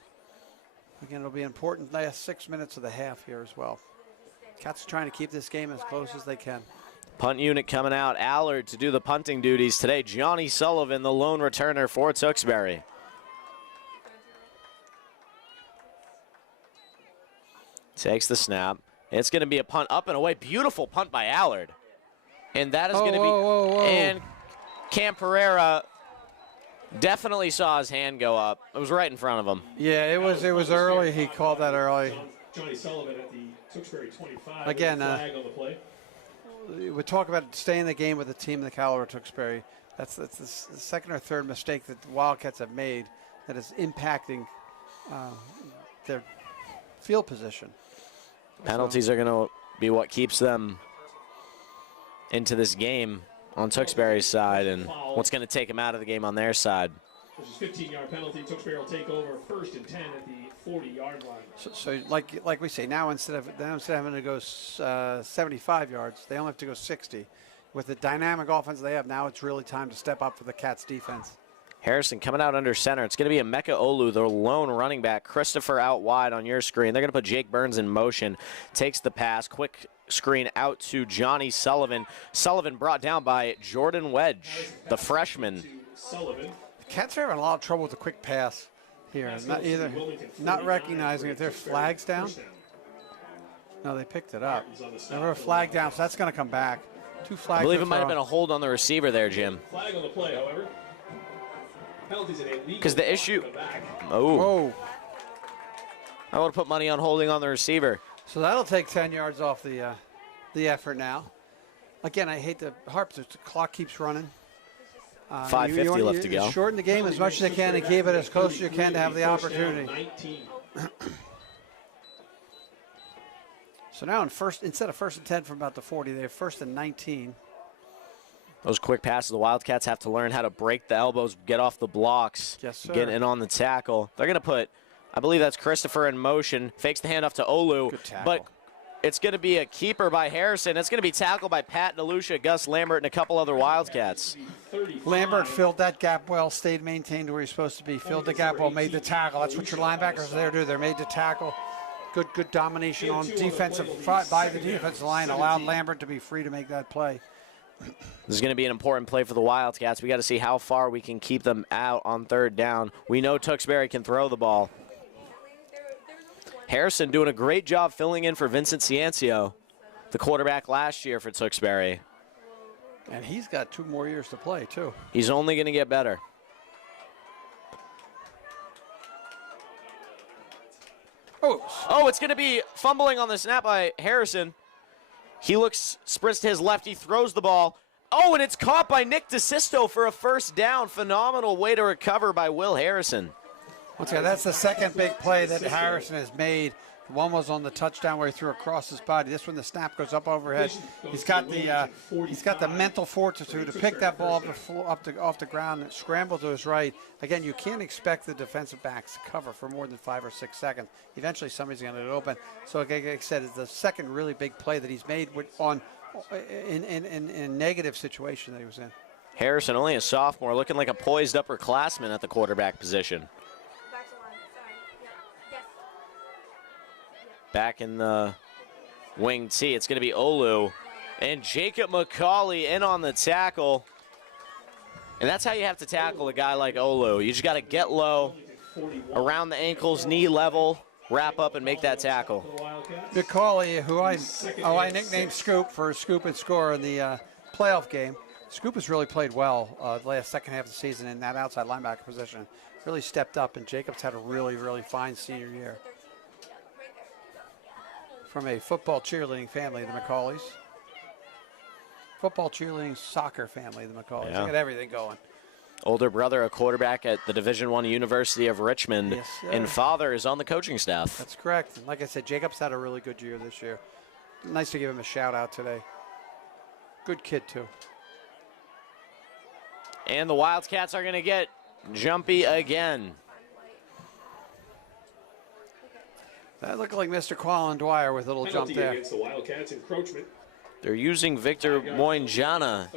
Again, it'll be important last 6 minutes of the half here as well. Cats are trying to keep this game as close as they can. Punt unit coming out. Allard to do the punting duties today. Johnny Sullivan, the lone returner for Tewksbury. Takes the snap. It's going to be a punt up and away. Beautiful punt by Allard. And that is going to be... Whoa. And Cam Pereira definitely saw his hand go up. It was right in front of him. Yeah, it was early. He called that early. Johnny Sullivan at the Tewksbury 25. Again, flag on the play. We talk about staying in the game with the team in the caliber of Tewksbury. That's the second or third mistake that the Wildcats have made that is impacting their field position. Penalties are going to be what keeps them into this game. on Tewksbury's side and what's going to take him out of the game on their side. Which is 15-yard penalty. Tewksbury will take over 1st and 10 at the 40-yard line. So like we say, now instead of having to go 75 yards, they only have to go 60. With the dynamic offense they have now, it's really time to step up for the Cats defense. Harrison coming out under center. It's going to be Emeka Olu, the lone running back. Christopher out wide on your screen. They're going to put Jake Burns in motion. Takes the pass. Quick screen out to Johnny Sullivan. Sullivan brought down by Jordan Wedge, the freshman. Sullivan. The Cats are having a lot of trouble with the quick pass here. Not recognizing if there's flags down. No, they picked it up. There were a flag down, so that's going to come back. 2 flags. I believe it might have been a hold on the receiver there, Jim. Flag on the play, however. Because the issue. Whoa. I would have put money on holding on the receiver. So that'll take 10 yards off the effort now. Again, I hate to harp. The clock keeps running. 5:50 left to go. Shorten the game as much as you can and keep it as close as you can to have the opportunity. So now instead of 1st and 10 from about the 40, they have 1st and 19. Those quick passes, the Wildcats have to learn how to break the elbows, get off the blocks, yes, sir. Get in on the tackle. They're going to put, I believe that's Christopher in motion, fakes the handoff to Olu, but it's going to be a keeper by Harrison. It's going to be tackled by Pat Delucia, Gus Lambert, and a couple other Wildcats. Lambert filled that gap well, stayed maintained where he's supposed to be, filled the gap well, made the tackle. That's what your linebackers are there to do. They're made to tackle. Good domination on defensive by the defensive line, allowed Lambert to be free to make that play. This is going to be an important play for the Wildcats. We got to see how far we can keep them out on 3rd down. We know Tewksbury can throw the ball. Harrison doing a great job filling in for Vincent Ciancio, the quarterback last year for Tewksbury. And he's got 2 more years to play, too. He's only going to get better. Oh, it's going to be fumbling on the snap by Harrison. He sprints to his left. He throws the ball. Oh, and it's caught by Nick DeSisto for a 1st down. Phenomenal way to recover by Will Harrison. Once again, that's the second big play that Harrison has made. One was on the touchdown where he threw across his body. This one, the snap goes up overhead. He's got the mental fortitude to pick that ball off the ground and scramble to his right. Again, you can't expect the defensive backs to cover for more than 5 or 6 seconds. Eventually, somebody's going to get open. So, like I said, it's the second really big play that he's made in a negative situation that he was in. Harrison, only a sophomore, looking like a poised upperclassman at the quarterback position. Back in the wing T, it's going to be Olu. And Jacob McCauley in on the tackle. And that's how you have to tackle a guy like Olu. You just got to get low, around the ankles, knee level, wrap up and make that tackle. McCauley, who I nicknamed Scoop for Scoop and Score in the playoff game. Scoop has really played well the last second half of the season in that outside linebacker position. Really stepped up, and Jacob's had a really, really fine senior year. From a football cheerleading family, the McCauleys. Football cheerleading soccer family, the McCauleys. Yeah. They got everything going. Older brother, a quarterback at the Division I University of Richmond, yes, and father is on the coaching staff. That's correct. And like I said, Jacob's had a really good year this year. Nice to give him a shout out today. Good kid, too. And the Wildcats are going to get jumpy again. That looked like Mr. Quallen Dwyer with a little jump there. Against the Wildcats, encroachment. They're using Victor Moinjana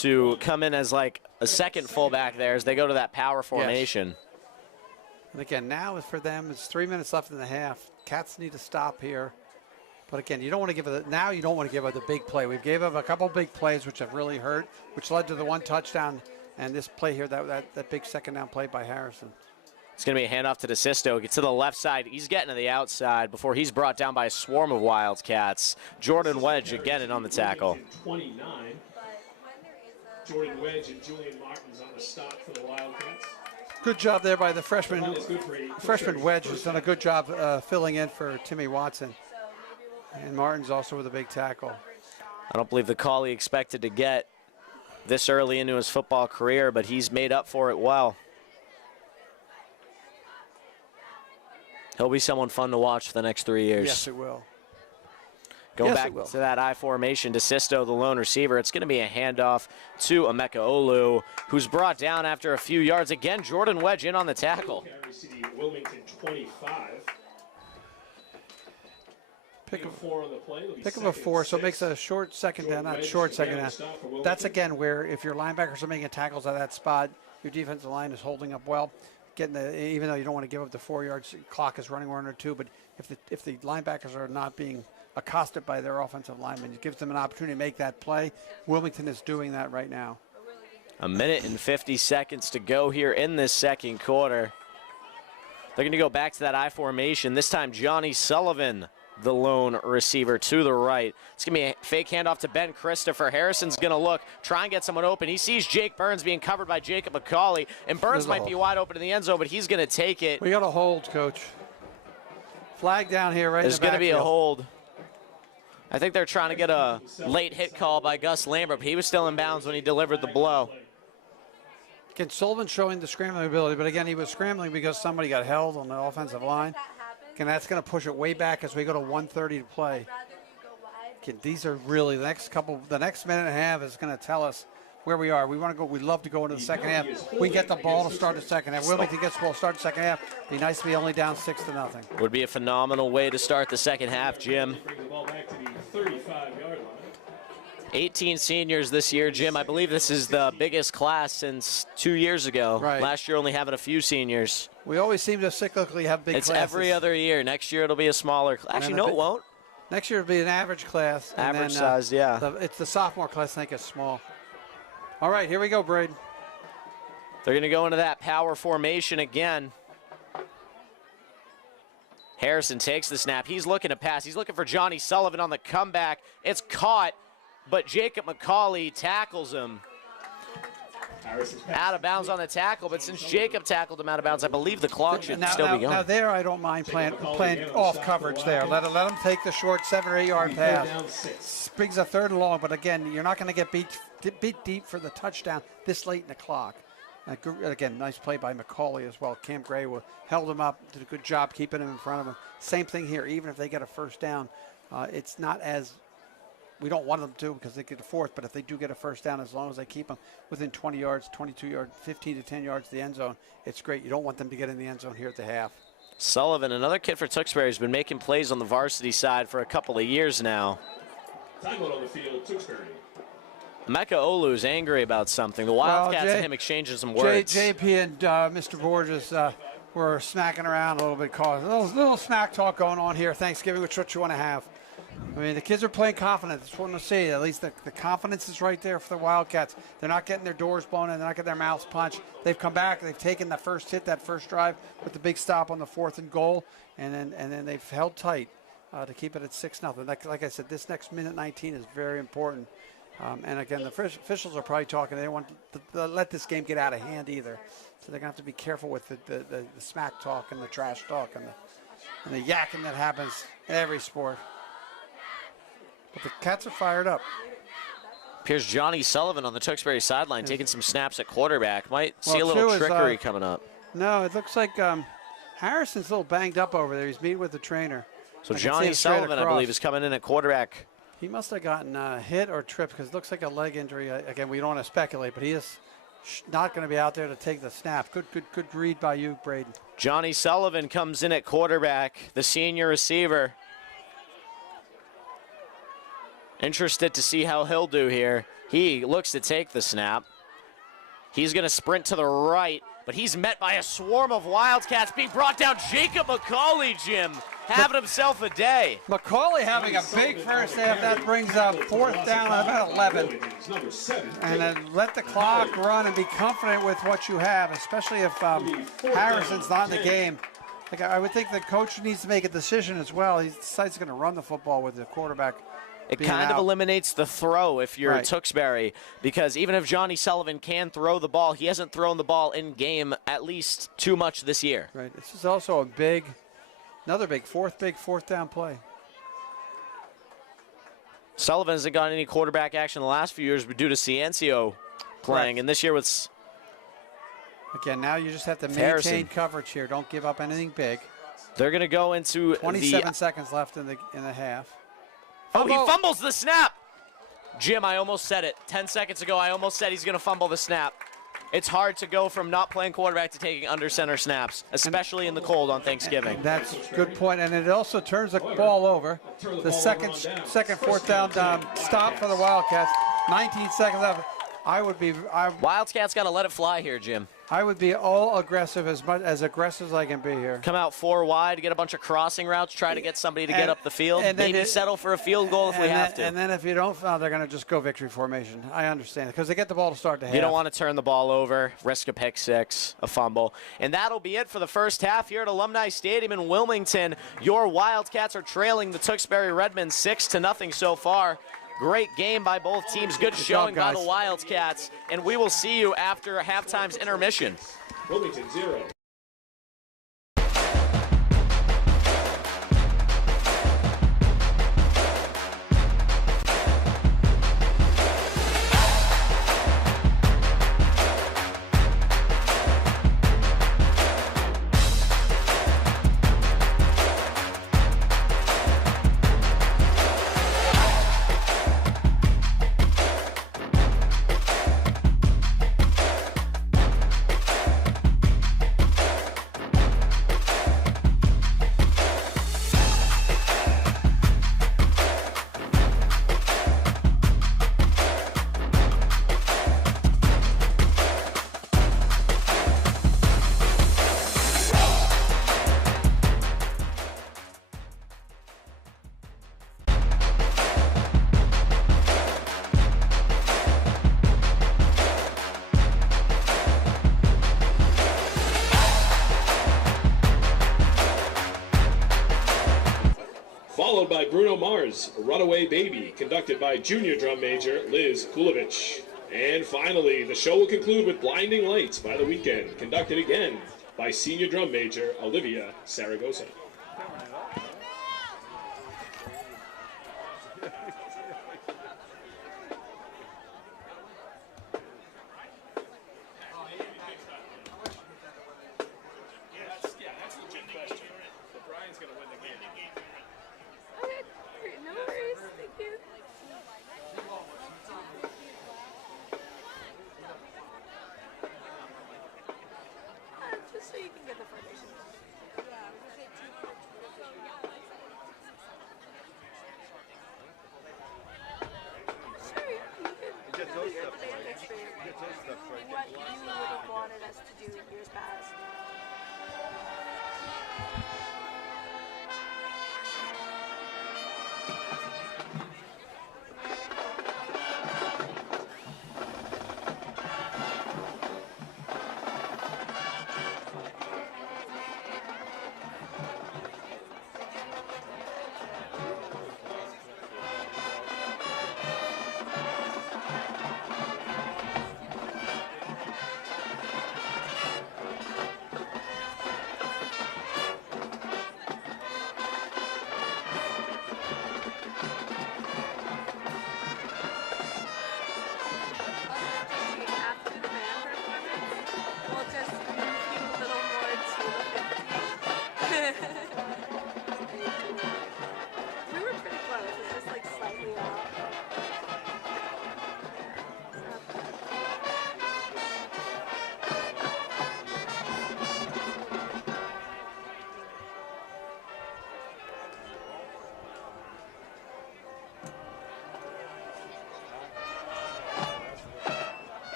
to come in as like a second fullback there as they go to that power formation. Yes. And again, now for them, it's 3 minutes left in the half. Cats need to stop here. But again, you don't want to give it. Now you don't want to give up the big play. We've gave up a couple big plays which have really hurt, which led to the 1 touchdown. And this play here, that big 2nd down play by Harrison. It's going to be a handoff to DeSisto. Gets to the left side. He's getting to the outside before he's brought down by a swarm of Wildcats. Jordan Wedge again in on the tackle. 29. Jordan Wedge and Julian Martins on the stop for the Wildcats. Good job there by the freshman. Freshman Wedge has done a good job filling in for Timmy Watson. And Martin's also with a big tackle. I don't believe the call he expected to get this early into his football career, but he's made up for it well. He'll be someone fun to watch for the next 3 years. Yes, it will. Go Yes, back it will. to that I formation. DeSisto, the lone receiver. It's going to be a handoff to Emeka Olu, who's brought down after a few yards. Again, Jordan Wedge in on the tackle. Carry City, Wilmington 25. Pick up 4 on the play. It'll be Pick up second a 4, so it 6. makes a short second down, not Wedge short to second gather down. stop for Wilmington. That's again where if your linebackers are making tackles at that spot, your defensive line is holding up well, getting even though you don't want to give up the 4 yards, clock is running 1 or 2. But if the linebackers are not being accosted by their offensive linemen, it gives them an opportunity to make that play. Wilmington is doing that right now. A minute and 50 seconds to go here in this second quarter. They're going to go back to that I formation. This time, Johnny Sullivan, the lone receiver to the right. It's going to be a fake handoff to Ben Christopher. Harrison's going to look, try and get someone open. He sees Jake Burns being covered by Jacob McCauley, and Burns might be wide open in the end zone, but he's going to take it. We got a hold, Coach. Flag down here right in the There's going to be a backfield. hold. I think they're trying to get a late hit call by Gus Lambert, but he was still in bounds when he delivered the blow. Again, Sullivan showing the scrambling ability, but again, he was scrambling because somebody got held on the offensive line. Again, that's going to push it way back as we go to 1:30 to play. Again, these are really the next minute and a half is going to tell us where we are. We want to go. We'd love to go into the second half. We get the ball to start the second half. Wilmington gets the ball to start the second half. Be nice to be only down 6-0. Would be a phenomenal way to start the second half, Jim. Bring the ball back to the 35-yard line. 18 seniors this year, Jim. I believe this is the biggest class since 2 years ago. Right. Last year only having a few seniors. We always seem to cyclically have big It's classes. every other year. Next year it'll be a smaller class. Actually, And no, it won't. Next year it'll be an average class. And Average then, size, yeah. It's the sophomore class, I think, is small. All right, here we go, Braden. They're going to go into that power formation again. Harrison takes the snap. He's looking to pass. He's looking for Johnny Sullivan on the comeback. It's caught, but Jacob McCauley tackles him. Out of bounds on the tackle, but since Jacob tackled him out of bounds, I believe the clock should still be going. Now there, I don't mind playing off coverage there. Let them take the short 7 or 8 yard pass. Brings a 3rd and long, but again, you're not going to get beat deep for the touchdown this late in the clock. Again, nice play by McCauley as well. Cam Gray held him up, did a good job keeping him in front of him. Same thing here. Even if they get a first down, it's not as we don't want them to because they get a 4th, but if they do get a first down, as long as they keep them within 20 yards, 22 yards, 15 to 10 yards of the end zone, it's great. You don't want them to get in the end zone here at the half. Sullivan, another kid for Tewksbury, has been making plays on the varsity side for a couple of years now. Timeout on the field, Tewksbury. Emeka Olu is angry about something. The Wildcats and him exchanging some words. JP and Mr. Borges were smacking around a little bit. A little smack talk going on here. Thanksgiving, which is what you want to have. I mean, the kids are playing confident. That's what I want to see. At least the confidence is right there for the Wildcats. They're not getting their doors blown in. They're not getting their mouths punched. They've come back. They've taken that first hit, that first drive with the big stop on the 4th and goal, and then they've held tight to keep it at 6-0. Like I said, this next minute 19 is very important. And again, the officials are probably talking. They don't want to let this game get out of hand either. So they're going to have to be careful with the smack talk and the trash talk and the yakking that happens in every sport. But the Cats are fired up. Here's Johnny Sullivan on the Tewksbury sideline taking some snaps at quarterback. Might see a Well, little too, trickery coming up. No, it looks like Harrison's a little banged up over there. He's meeting with the trainer. So I can see Johnny him straight Sullivan, I across. believe, is coming in at quarterback. He must have gotten hit or tripped because it looks like a leg injury. Again, we don't want to speculate, but he is not going to be out there to take the snap. Good read by you, Braden. Johnny Sullivan comes in at quarterback, the senior receiver. Interested to see how he'll do here. He looks to take the snap. He's going to sprint to the right, but he's met by a swarm of Wildcats being brought down. Jacob McCauley, Jim, having himself a day. McCauley having a big first half. That brings up 4th down at about 11. And then let the clock run and be confident with what you have, especially if Harrison's not in the game. Like, I would think the coach needs to make a decision as well. He decides he's going to run the football with the quarterback. It kind of eliminates the throw if you're Right. Tewksbury, because even if Johnny Sullivan can throw the ball, he hasn't thrown the ball in game at least too much this year. Right. This is also another big fourth down play. Sullivan hasn't gotten any quarterback action the last few years due to Ciencio playing, Correct. and this year with Again, now you just have to maintain Harrison. coverage here. Don't give up anything big. they're going to go into 27 seconds left in the half. Oh, he fumbles the snap. Jim, I almost said it. 10 seconds ago, I almost said he's going to fumble the snap. It's hard to go from not playing quarterback to taking under center snaps, especially in the cold on Thanksgiving. That's a good point, and it also turns the ball over. The second fourth down stop for the Wildcats. 19 seconds left. Wildcats got to let it fly here, Jim. I would be all aggressive, as aggressive as I can be here. Come out 4 wide, get a bunch of crossing routes, try to get somebody to get up the field, and maybe settle for a field goal if we have to. And then if you don't, they're going to just go victory formation. I understand, because they get the ball to start the half. You don't want to turn the ball over, risk a pick six, a fumble. And that'll be it for the first half here at Alumni Stadium in Wilmington. Your Wildcats are trailing the Tewksbury Redmen 6-0 so far. Great game by both teams. Good showing by the Wildcats. And we will see you after halftime's intermission. Wilmington 0. Followed by Bruno Mars, Runaway Baby, conducted by junior drum major Liz Kulovich. And finally, the show will conclude with Blinding Lights by The Weeknd, conducted again by senior drum major Olivia Saragosa. So you can get the formation. Sure, you can get those stuff for what you would have wanted us to do in years past.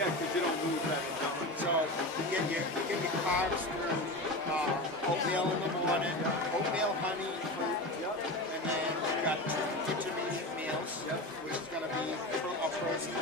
Yeah, because you don't lose that. So you get your carbs through oatmeal in the morning, oatmeal, honey, and fruit, and then you got 2 intermediate meals, which is going to be a protein.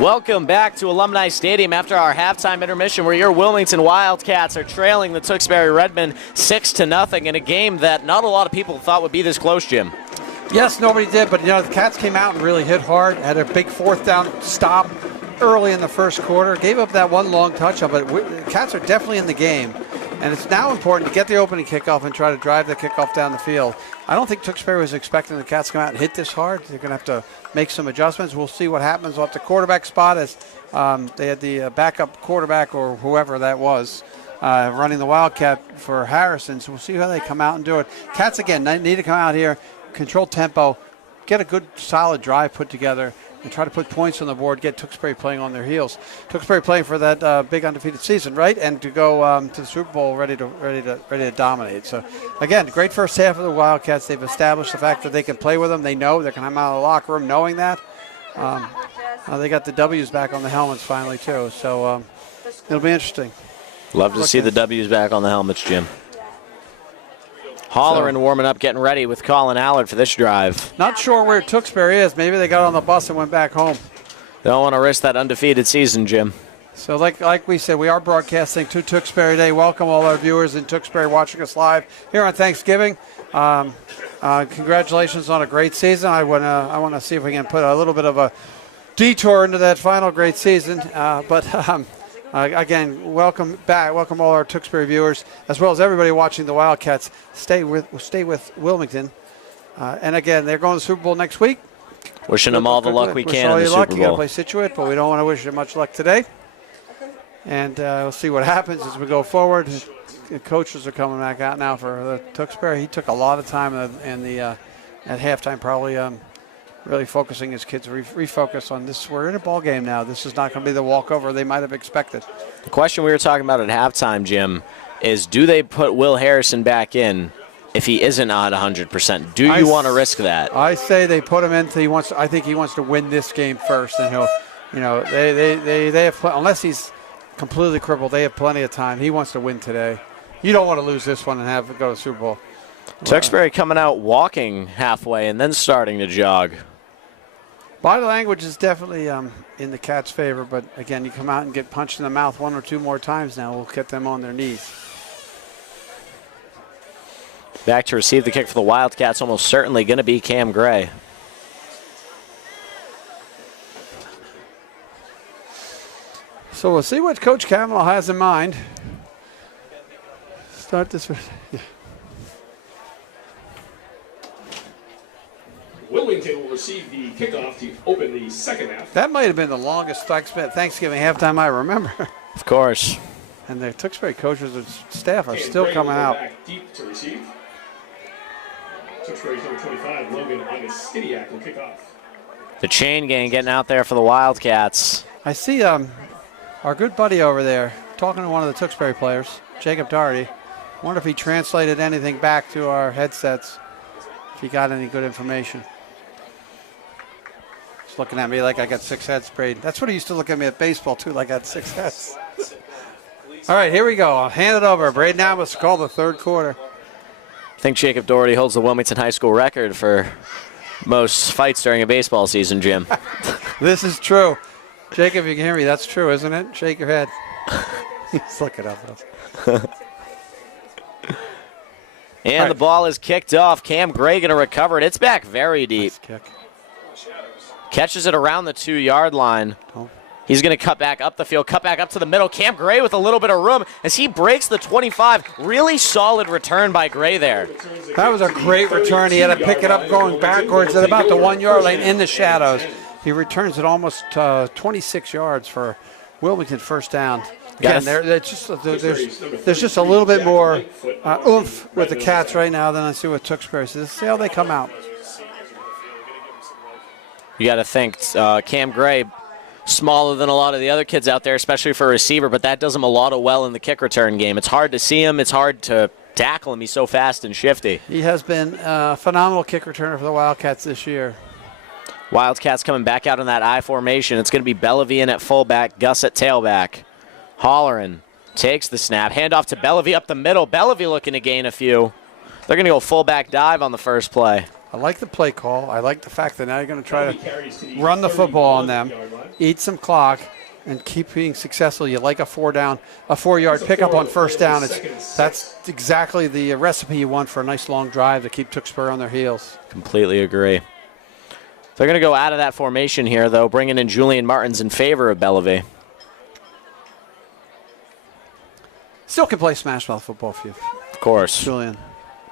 Welcome back to Alumni Stadium after our halftime intermission, where your Wilmington Wildcats are trailing the Tewksbury Redmen 6-0 in a game that not a lot of people thought would be this close, Jim. Yes, nobody did, but the Cats came out and really hit hard. Had a big fourth down stop early in the first quarter. Gave up that one long touchdown, but the Cats are definitely in the game. And it's now important to get the opening kickoff and try to drive the kickoff down the field. I don't think Tewksbury was expecting the Cats to come out and hit this hard. They're going to have to make some adjustments. We'll see what happens off the quarterback spot, as they had the backup quarterback or whoever that was running the Wildcat for Harrison. So we'll see how they come out and do it. Cats, again, need to come out here, control tempo, get a good solid drive put together, and try to put points on the board, get Tewksbury playing on their heels. Tewksbury playing for that big undefeated season, right? And to go to the Super Bowl ready to dominate. So, again, great first half of the Wildcats. They've established the fact that they can play with them. They know they can come out of the locker room knowing that. They got the W's back on the helmets finally, too. So it'll be interesting. Love to see the W's back on the helmets, Jim. Holleran warming up, getting ready with Colin Allard for this drive. Not sure where Tewksbury is. Maybe they got on the bus and went back home. They don't want to risk that undefeated season, Jim. So like we said, we are broadcasting to Tewksbury Day. Welcome all our viewers in Tewksbury watching us live here on Thanksgiving. Congratulations on a great season. I want to see if we can put a little bit of a detour into that final great season. Again, welcome back. Welcome all our Tewksbury viewers, as well as everybody watching the Wildcats. Stay with Wilmington. And again, they're going to the Super Bowl next week. Wishing them all the luck we can in the Super Bowl. You got to play Situate, but we don't want to wish you much luck today. And we'll see what happens as we go forward. The coaches are coming back out now for the Tewksbury. He took a lot of time at halftime, probably really focusing his kids, refocus on this. We're in a ball game now. This is not going to be the walkover they might have expected. The question we were talking about at halftime, Jim, is do they put Will Harrison back in if he isn't at 100%? Do you want to risk that? I say they put him in. I think he wants to win this game first, and he'll, they have, unless he's completely crippled, they have plenty of time. He wants to win today. You don't want to lose this one and have it go to the Super Bowl. Tewksbury coming out walking halfway and then starting to jog. Body language is definitely in the Cats' favor, but again, you come out and get punched in the mouth one or two more times now, we'll get them on their knees. Back to receive the kick for the Wildcats, almost certainly going to be Cam Gray. So we'll see what Coach Cavanaugh has in mind. Start this. Yeah. Wilmington will receive the kickoff to open the second half. That might have been the longest Thanksgiving halftime I remember. Of course. And the Tewksbury coaches and staff are still coming out. Back deep to receive. Tewksbury's number 25, Logan Augustidiak, will kick off. The chain gang getting out there for the Wildcats. I see our good buddy over there talking to one of the Tewksbury players, Jacob Doherty. I wonder if he translated anything back to our headsets, if he got any good information. He's looking at me like I got 6 heads sprayed. That's what he used to look at me at baseball, too, like I got 6 heads. All right, here we go. I'll hand it over. Braden Amos call the third quarter. I think Jacob Doherty holds the Wilmington High School record for most fights during a baseball season, Jim. This is true. Jacob, if you can hear me, that's true, isn't it? Shake your head. Let's look it up. And the ball is kicked off. Cam Gray going to recover it. It's back very deep. Nice kick. Catches it around the 2-yard line. He's going to cut back up the field, cut back up to the middle. Cam Gray with a little bit of room as he breaks the 25. Really solid return by Gray there. That was a great return. He had to pick it up going backwards at about the 1-yard line in the shadows. He returns it almost 26 yards for Wilmington first down. Again, there's just a little bit more oomph with the Cats right now than I see with Tewksbury. So let's see how they come out. You got to think Cam Gray, smaller than a lot of the other kids out there, especially for a receiver, but that does him a lot of well in the kick return game. It's hard to see him. It's hard to tackle him. He's so fast and shifty. He has been a phenomenal kick returner for the Wildcats this year. Wildcats coming back out in that I formation. It's going to be Bellavie in at fullback, Gus at tailback. Holleran takes the snap. Handoff to Bellavie up the middle. Bellavie looking to gain a few. They're going to go fullback dive on the first play. I like the play call. I like the fact that now you're going to try to run the football on them, eat some clock, and keep being successful. You like a 4-yard pickup on first down. That's exactly the recipe you want for a nice long drive to keep Tewksbury on their heels. Completely agree. They're going to go out of that formation here, though, bringing in Julian Martins in favor of Bellevue. Still can play smash mouth football for you. Of course. Julian.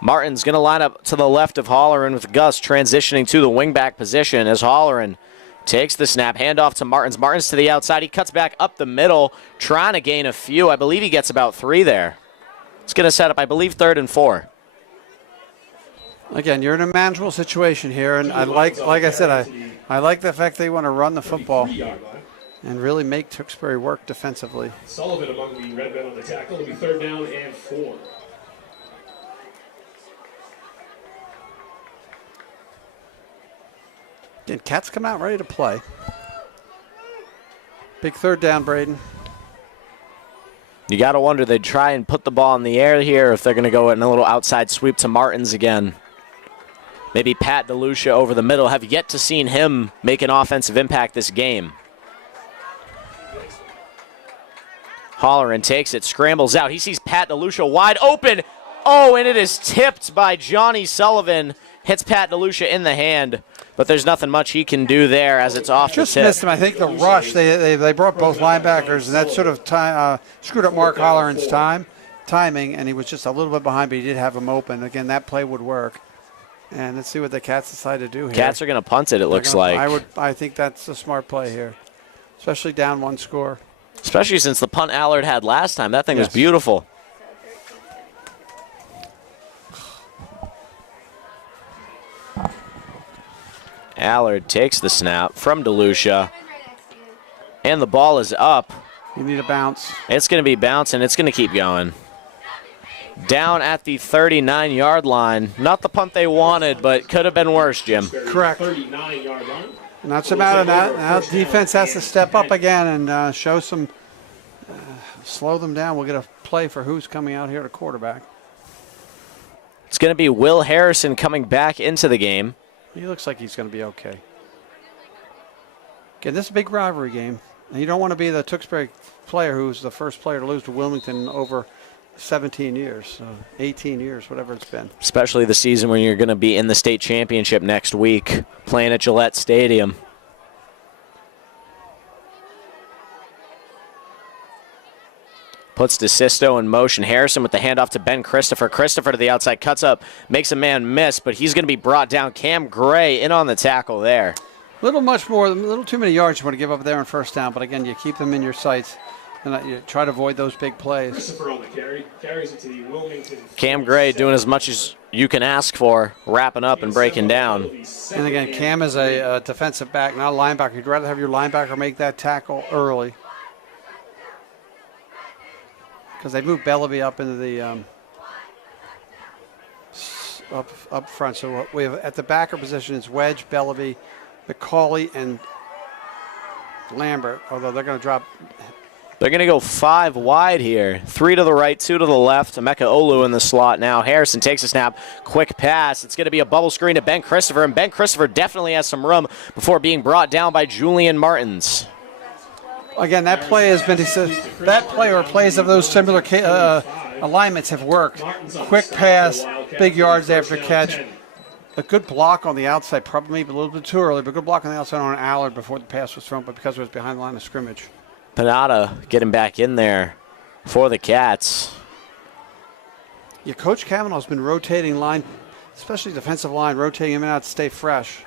Martin's going to line up to the left of Holleran with Gus transitioning to the wingback position as Holleran takes the snap, handoff to Martins. Martins to the outside. He cuts back up the middle, trying to gain a few. I believe he gets about 3 there. It's going to set up, I believe, 3rd and 4. Again, you're in a manageable situation here, and I like I said, I like the fact they want to run the football and really make Tewksbury work defensively. Sullivan among the red men on the tackle. It'll be 3rd down and 4. Again, Cats come out ready to play. Big 3rd down, Braden. You got to wonder they'd try and put the ball in the air here if they're going to go in a little outside sweep to Martins again. Maybe Pat DeLucia over the middle. Have yet to seen him make an offensive impact this game. Holleran takes it, scrambles out. He sees Pat DeLucia wide open. Oh, and it is tipped by Johnny Sullivan. Hits Pat DeLucia in the hand, but there's nothing much he can do there as it's off Just the tip. missed him. I think the rush, they brought both linebackers, and that sort of screwed up Mark Holleran's timing, and he was just a little bit behind, but he did have him open. Again, that play would work. And let's see what the Cats decide to do here. Cats are going to punt it looks like. I think that's a smart play here, especially down 1 score. Especially since the punt Allard had last time. That thing was beautiful. Allard takes the snap from DeLucia, and the ball is up. You need a bounce. It's going to be bouncing. It's going to keep going. Down at the 39-yard line. Not the punt they wanted, but could have been worse, Jim. Correct. 39-yard line. And that's about that. Now defense has to step up again and show some, slow them down. We'll get a play for who's coming out here to quarterback. It's going to be Will Harrison coming back into the game. He looks like he's going to be okay. Again, this is a big rivalry game. And you don't want to be the Tewksbury player who's the first player to lose to Wilmington over 17 years, 18 years, whatever it's been. Especially the season when you're going to be in the state championship next week, playing at Gillette Stadium. Puts DeSisto in motion. Harrison with the handoff to Ben Christopher. Christopher to the outside, cuts up, makes a man miss, but he's going to be brought down. Cam Gray in on the tackle there. A little too many yards you want to give up there on first down, but again, you keep them in your sights and you try to avoid those big plays. Christopher on the carry. Carries it to the Wilmington. Cam Gray doing as much as you can ask for, wrapping up and breaking down. And again, Cam is a defensive back, not a linebacker. You'd rather have your linebacker make that tackle early. Because they moved Bellevue up into the up front. So what we have at the backer position is Wedge, Bellevue, McCauley, and Lambert. Although they're going to drop. They're going to go 5 wide here. 3 to the right, 2 to the left. Emeka Olu in the slot now. Harrison takes a snap. Quick pass. It's going to be a bubble screen to Ben Christopher. And Ben Christopher definitely has some room before being brought down by Julian Martins. Again, that play has been, that play or plays of those similar alignments have worked. Quick pass, big yards after catch. A good block on the outside, probably maybe a little bit too early, but good block on the outside on Allard before the pass was thrown, but because it was behind the line of scrimmage. Panada getting back in there for the Cats. Yeah, Coach Kavanaugh's been rotating line, especially defensive line, rotating him out to stay fresh.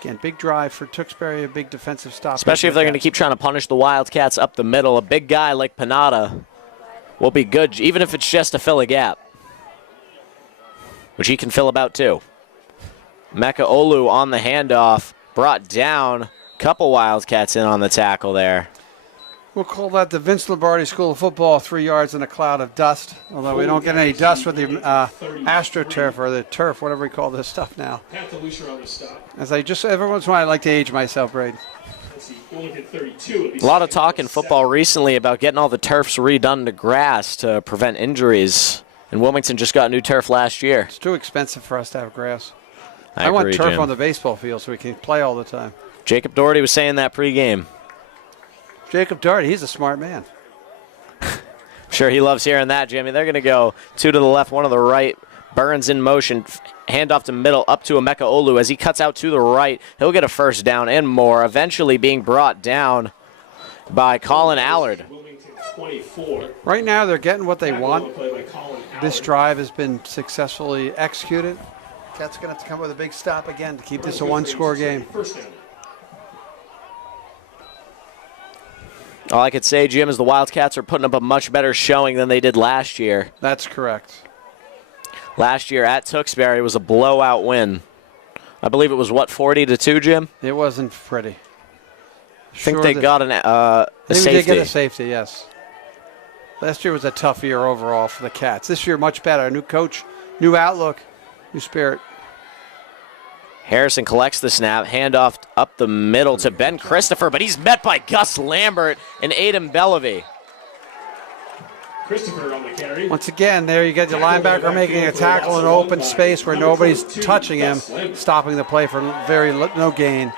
Again, big drive for Tewksbury, a big defensive stop. Especially if they're going to keep trying to punish the Wildcats up the middle. A big guy like Panada will be good, even if it's just to fill a gap, which he can fill about too. Emeka Olu on the handoff, brought down. Couple Wildcats in on the tackle there. We'll call that the Vince Lombardi School of Football, 3 yards in a cloud of dust. Although we don't get any dust with the AstroTurf or the turf, whatever we call this stuff now. As every once in a while, I like to age myself, Braden. A lot of talk in football recently about getting all the turfs redone to grass to prevent injuries. And Wilmington just got new turf last year. It's too expensive for us to have grass. I want agree, turf Jim. on the baseball field so we can play all the time. Jacob Doherty was saying that pregame. Jacob Doherty, he's a smart man. Sure, he loves hearing that, Jimmy. They're going to go 2 to the left, 1 to the right. Burns in motion. Handoff to middle, up to Emeka Olu as he cuts out to the right. He'll get a first down and more, eventually being brought down by Colin Allard. 24. Right now, they're getting what they want. This drive has been successfully executed. Cats going to have to come with a big stop again to keep this a one-score game. All I could say, Jim, is the Wildcats are putting up a much better showing than they did last year. That's correct. Last year at Tewksbury was a blowout win. I believe it was, 40-2, Jim? It wasn't pretty. I think they got a safety. They did get a safety, yes. Last year was a tough year overall for the Cats. This year, much better. New coach, new outlook, new spirit. Harrison collects the snap, handoff up the middle to Ben Christopher, but he's met by Gus Lambert and Aiden Bellevue. Christopher on the carry. Once again, there you get the linebacker making a tackle in an open space where nobody's touching him, stopping the play for no gain.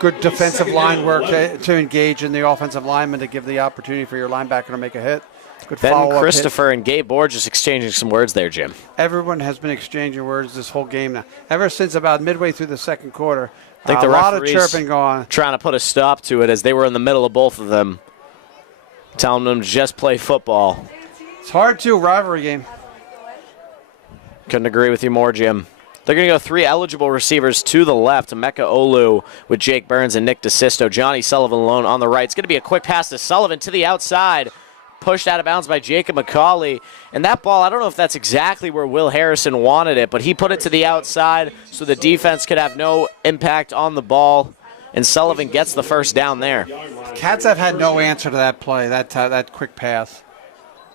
Good defensive line work to engage in the offensive lineman to give the opportunity for your linebacker to make a hit. Good Ben Christopher and Gabe Borges exchanging some words there, Jim. Everyone has been exchanging words this whole game now. Ever since about midway through the second quarter, I think a lot of chirping going on. Trying to put a stop to it as they were in the middle of both of them, telling them to just play football. It's hard to, rivalry game. Couldn't agree with you more, Jim. They're going to go 3 eligible receivers to the left. Emeka Olu with Jake Burns and Nick DeSisto. Johnny Sullivan alone on the right. It's going to be a quick pass to Sullivan to the outside. Pushed out of bounds by Jacob McCauley. And that ball, I don't know if that's exactly where Will Harrison wanted it, but he put it to the outside so the defense could have no impact on the ball. And Sullivan gets the first down there. Cats have had no answer to that play, that quick pass.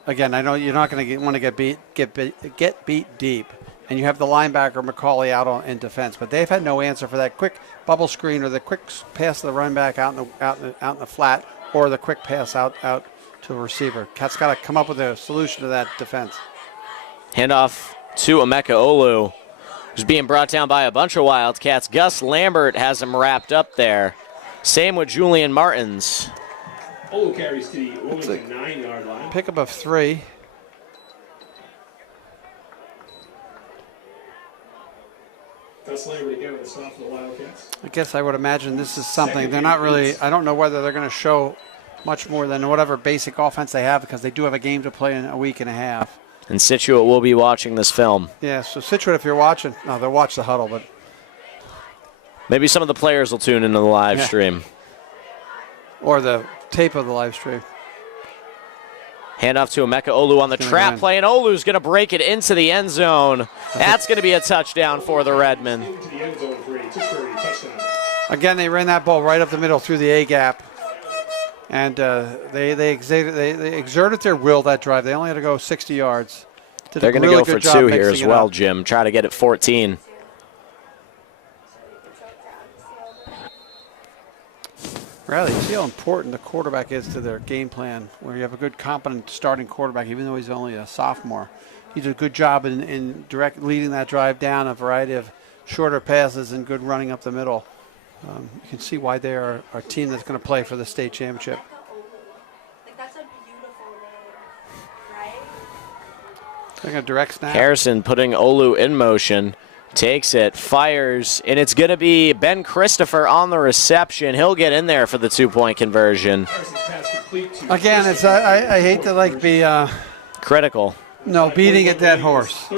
Again, I know you're not going to want to get beat deep, and you have the linebacker McCauley out in defense, but they've had no answer for that quick bubble screen or the quick pass to the running back out in the flat, or the quick pass out to a receiver. Cats got to come up with a solution to that defense. Handoff to Emeka Olu, who's being brought down by a bunch of Wildcats. Gus Lambert has him wrapped up there. Same with Julian Martins. Olu carries to the Wilmington 9-yard line. Pickup of 3. Gus Lambert again with a stop for the Wildcats. I guess I would imagine this is something they're not really. I don't know whether they're going to show much more than whatever basic offense they have, because they do have a game to play in a week and a half. And Situate will be watching this film. Yeah, so Situate, if you're watching, no, they'll watch the huddle, but maybe some of the players will tune into the live stream. Or the tape of the live stream. Handoff to Emeka Olu on the trap play, and Olu's going to break it into the end zone. That's going to be a touchdown for the Redmen. Again, they ran that ball right up the middle through the A gap. And they exerted their will that drive. They only had to go 60 yards. They're going to go for 2 here as well, Jim. Try to get it 14. Really, you see how important the quarterback is to their game plan, where you have a good, competent starting quarterback, even though he's only a sophomore. He did a good job in direct leading that drive down, a variety of shorter passes and good running up the middle. You can see why they are a team that's going to play for the state championship. Like, that's a beautiful name, right? They're going to direct snap. Harrison putting Olu in motion. Takes it, fires, and it's going to be Ben Christopher on the reception. He'll get in there for the 2-point conversion. Again, it's I hate to be critical. No, beating a dead horse.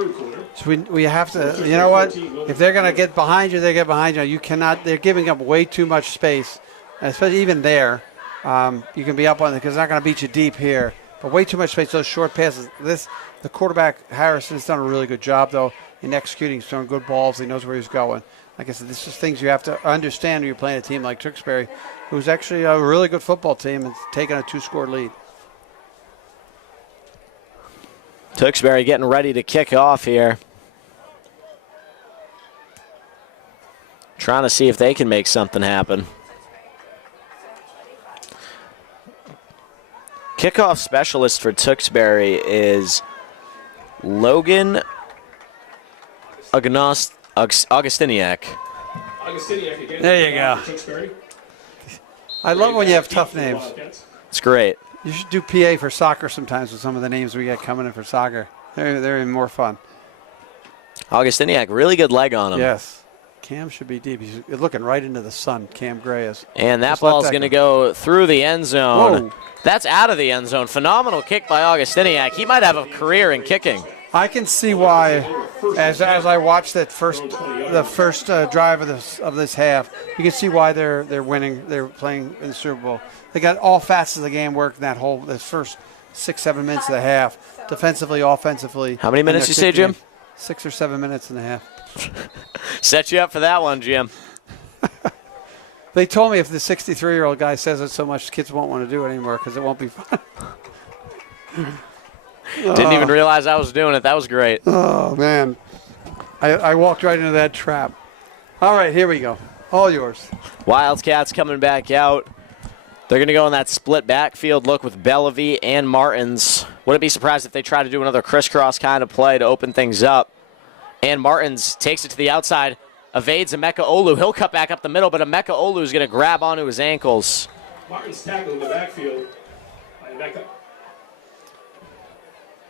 So we have to, you know what? If they're going to get behind you, they get behind you. You cannot. They're giving up way too much space, especially even there. You can be up on it because they're not going to beat you deep here. But way too much space. Those short passes. The quarterback Harrison has done a really good job though in executing. He's throwing good balls. He knows where he's going. Like I said, this is things you have to understand when you're playing a team like Tewksbury, who's actually a really good football team and taking a 2-score lead. Tewksbury getting ready to kick off here. Trying to see if they can make something happen. Kickoff specialist for Tewksbury is Logan Augustiniak. Augustiniak again. There you go. Tewksbury. I love when you have tough names. It's great. You should do PA for soccer sometimes with some of the names we get coming in for soccer. They're even more fun. Augustiniak, really good leg on him. Yes. Cam should be deep. He's looking right into the sun. Cam Gray is. And that Just let ball's that going to go through the end zone. Whoa. That's out of the end zone. Phenomenal kick by Augustiniak. He might have a career in kicking. I can see why, as I watched the first drive of this half, you can see why they're winning. They're playing in the Super Bowl. They got all facets of the game worked in this first 6-7 minutes of the half, defensively, offensively. How many minutes you say, Jim? 6 or 7 minutes and a half. Set you up for that one, Jim. They told me if the 63-year-old guy says it so much, kids won't want to do it anymore because it won't be fun. Didn't even realize I was doing it. That was great. Oh, man. I walked right into that trap. All right, here we go. All yours. Wildcats coming back out. They're going to go in that split backfield look with Bellevue and Martins. Wouldn't be surprised if they try to do another crisscross kind of play to open things up. And Martins takes it to the outside, evades Emeka Olu. He'll cut back up the middle, but Emeka Olu is going to grab onto his ankles. Martin's tackled in the backfield by Emeka.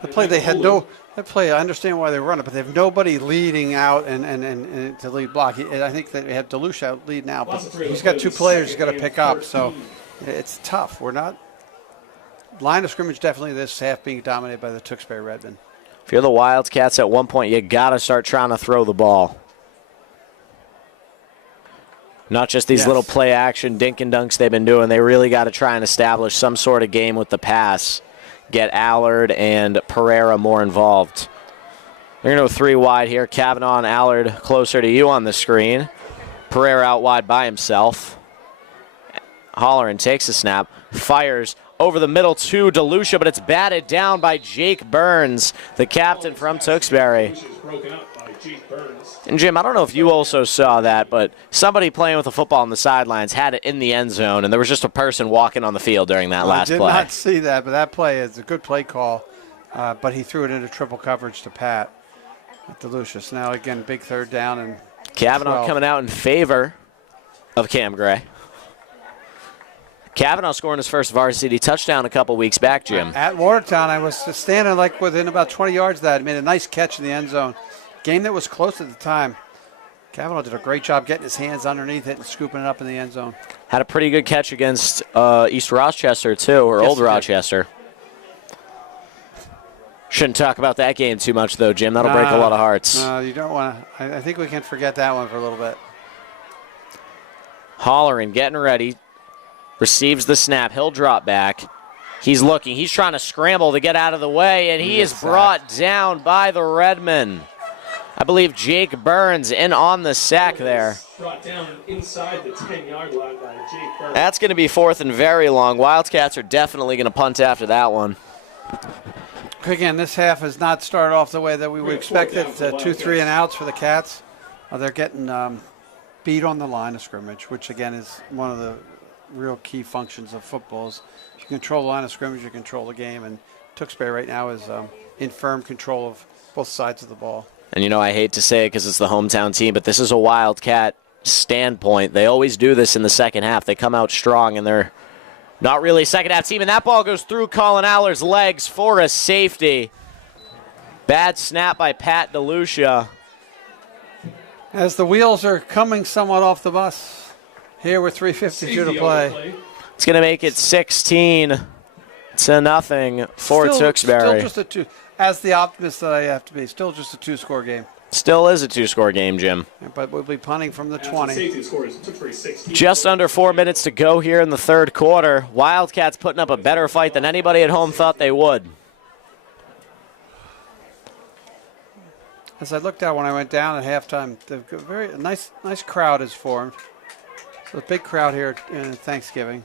The play they had no. That play, I understand why they run it, but they have nobody leading out and to lead block. I think that they have DeLucia out lead now, but he's got two players he's got to pick up, so it's tough. We're not line of scrimmage definitely this half being dominated by the Tewksbury Redmen. If you're the Wildcats at one point, you got to start trying to throw the ball. Not just these little play action dink and dunks they've been doing. They really got to try and establish some sort of game with the pass. Get Allard and Pereira more involved. They're going to go 3 wide here. Kavanaugh and Allard closer to you on the screen. Pereira out wide by himself. Holleran takes the snap, fires over the middle to DeLucia, but it's batted down by Jake Burns, the captain from Tewksbury. And Jim, I don't know if you also saw that, but somebody playing with a football on the sidelines had it in the end zone, and there was just a person walking on the field during that last play. I did not see that, but that play is a good play call. But he threw it into triple coverage to Pat at DeLucia. So now, again, big third down. And Kavanaugh 12. coming out in favor of Cam Gray. Kavanaugh scoring his first varsity touchdown a couple weeks back, Jim. At Watertown, I was standing like within about 20 yards of that. He made a nice catch in the end zone. Game that was close at the time. Kavanaugh did a great job getting his hands underneath it and scooping it up in the end zone. Had a pretty good catch against East Rochester, too, or Yes, Old Rochester. Shouldn't talk about that game too much, though, Jim. That'll break a lot of hearts. No, you don't want to. I think we can forget that one for a little bit. Holleran getting ready. Receives the snap. He'll drop back. He's looking. He's trying to scramble to get out of the way, and he is brought down by the Redmen. I believe Jake Burns in on the sack there. Brought down inside the 10-yard line by Jake Burns. That's going to be 4th and very long. Wildcats are definitely going to punt after that one. Again, this half has not started off the way that we would expect it. 2 3 and outs for the Cats. They're getting beat on the line of scrimmage, which, again, is one of the real key functions of football. Is you control the line of scrimmage, you control the game, and Tewksbury right now is in firm control of both sides of the ball. And, you know, I hate to say it because it's the hometown team, but this is a Wildcat standpoint. They always do this in the second half. They come out strong, and they're not really a second-half team. And that ball goes through Colin Allard's legs for a safety. Bad snap by Pat DeLucia. As the wheels are coming somewhat off the bus, here with 3:52 to play. It's going to make it 16-0 for Tewksbury. Still just a 2. As the optimist that I have to be, still just a 2-score game. Still is a 2-score game, Jim. But we'll be punting from the 20. Just under 4 minutes to go here in the third quarter. Wildcats putting up a better fight than anybody at home thought they would. As I looked out when I went down at halftime, the very nice crowd is formed. So a big crowd here in Thanksgiving.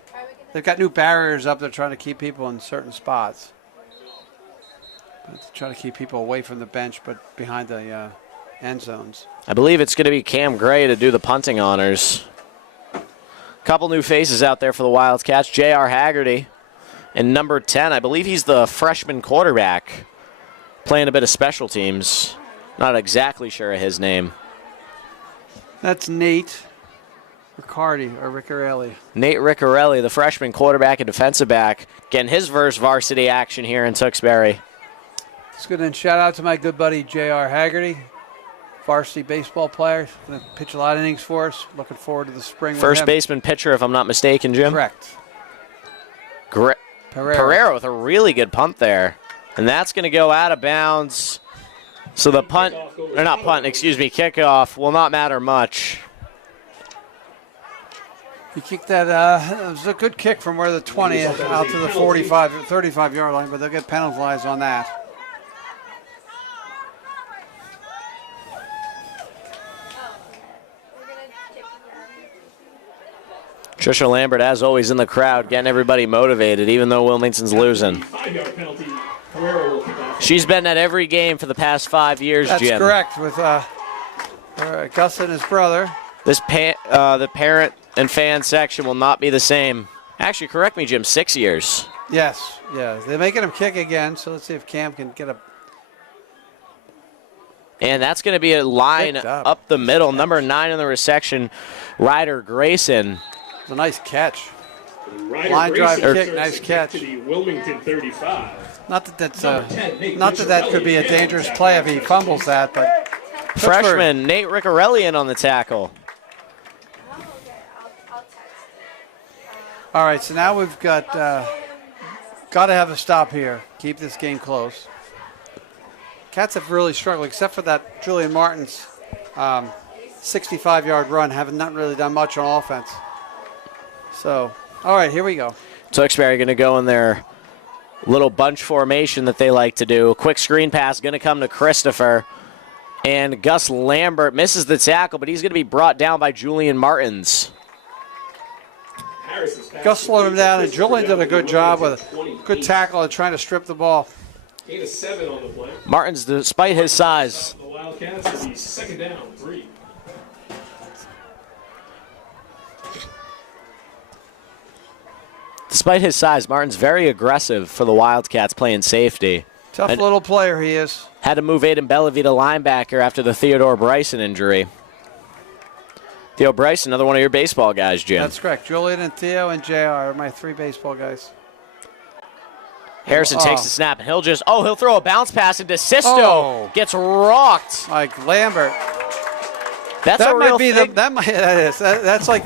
They've got new barriers up. They're trying to keep people in certain spots. Try to keep people away from the bench, but behind the end zones. I believe it's going to be Cam Gray to do the punting honors. Couple new faces out there for the Wildcats. J.R. Haggerty and number 10. I believe he's the freshman quarterback playing a bit of special teams. Not exactly sure of his name. That's Nate Riccardi or Riccarelli. Nate Riccarelli, the freshman quarterback and defensive back, getting his first varsity action here in Tewksbury. Let's go and shout out to my good buddy J.R. Haggerty, varsity baseball player. Going to pitch a lot of innings for us. Looking forward to the spring with First him. baseman pitcher, if I'm not mistaken, Jim. Correct. Pereira with a really good punt there. And that's going to go out of bounds. So the punt, or not punt, excuse me, kickoff will not matter much. He kicked that, it was a good kick from where the 20 out to the 45, 35-yard line, but they'll get penalized on that. Trisha Lambert, as always, in the crowd, getting everybody motivated, even though Wilmington's losing. 5-yard penalty. Pereira will kick off. She's been at every game for the past 5 years, That's Jim. correct, with Gus and his brother. This the parent and fan section will not be the same. Actually, correct me, Jim, 6 years. Yes, yeah. They're making him kick again, so let's see if Cam can get a... And that's going to be a line up the middle. Number 9 in the reception, Ryder Grayson. It's a nice catch. Ryder Line drive Grayson kick, serves nice the catch. To the Wilmington 35. Not that that's Number 10, Nate not that that could be a Riccarelli, dangerous play if he fumbles that, but Freshman Nate Riccarelli in on the tackle. all right. So now we've got to have a stop here. Keep this game close. Cats have really struggled, except for that Julian Martin's 65-yard run. Haven't not really done much on offense. So, all right, here we go. Tewksbury going to go in their little bunch formation that they like to do. Quick screen pass going to come to Christopher. And Gus Lambert misses the tackle, but he's going to be brought down by Julian Martins. Gus slowed him down, and Julian did a good job with a good tackle and trying to strip the ball. Gain of 7 on the play. Martins, despite his size, The Wildcats will be second down, 3. Martin's very aggressive for the Wildcats playing safety. Tough little player he is. Had to move Aiden Bellavie to linebacker after the Theodore Bryson injury. Theo Bryson, another one of your baseball guys, Jim. That's correct. Julian and Theo and JR are my 3 baseball guys. Harrison takes the snap, and he'll throw a bounce pass into Sisto. Gets rocked. Like Lambert. That's that a real might be thing. That's like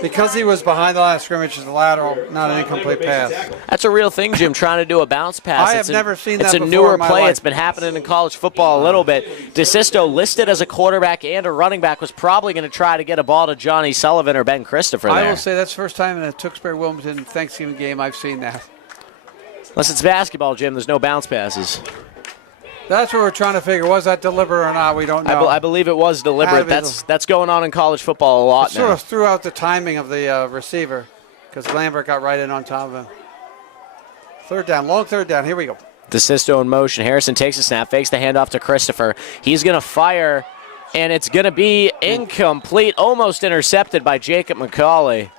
because he was behind the line of scrimmage, is a lateral, not an incomplete pass. That's a real thing, Jim, trying to do a bounce pass. I have never seen that before. It's a newer play. It's been happening in college football a little bit. DeSisto, listed as a quarterback and a running back, was probably going to try to get a ball to Johnny Sullivan or Ben Christopher there. I will say that's the first time in a Tewksbury-Wilmington Thanksgiving game I've seen that. Unless it's basketball, Jim, there's no bounce passes. That's what we're trying to figure. Was that deliberate or not? We don't know. I believe it was deliberate. That's going on in college football a lot now. Sort of threw out the timing of the receiver because Lambert got right in on top of him. Third down, long third down. Here we go. DeSisto in motion. Harrison takes a snap, fakes the handoff to Christopher. He's going to fire, and it's going to be incomplete, almost intercepted by Jacob McCauley.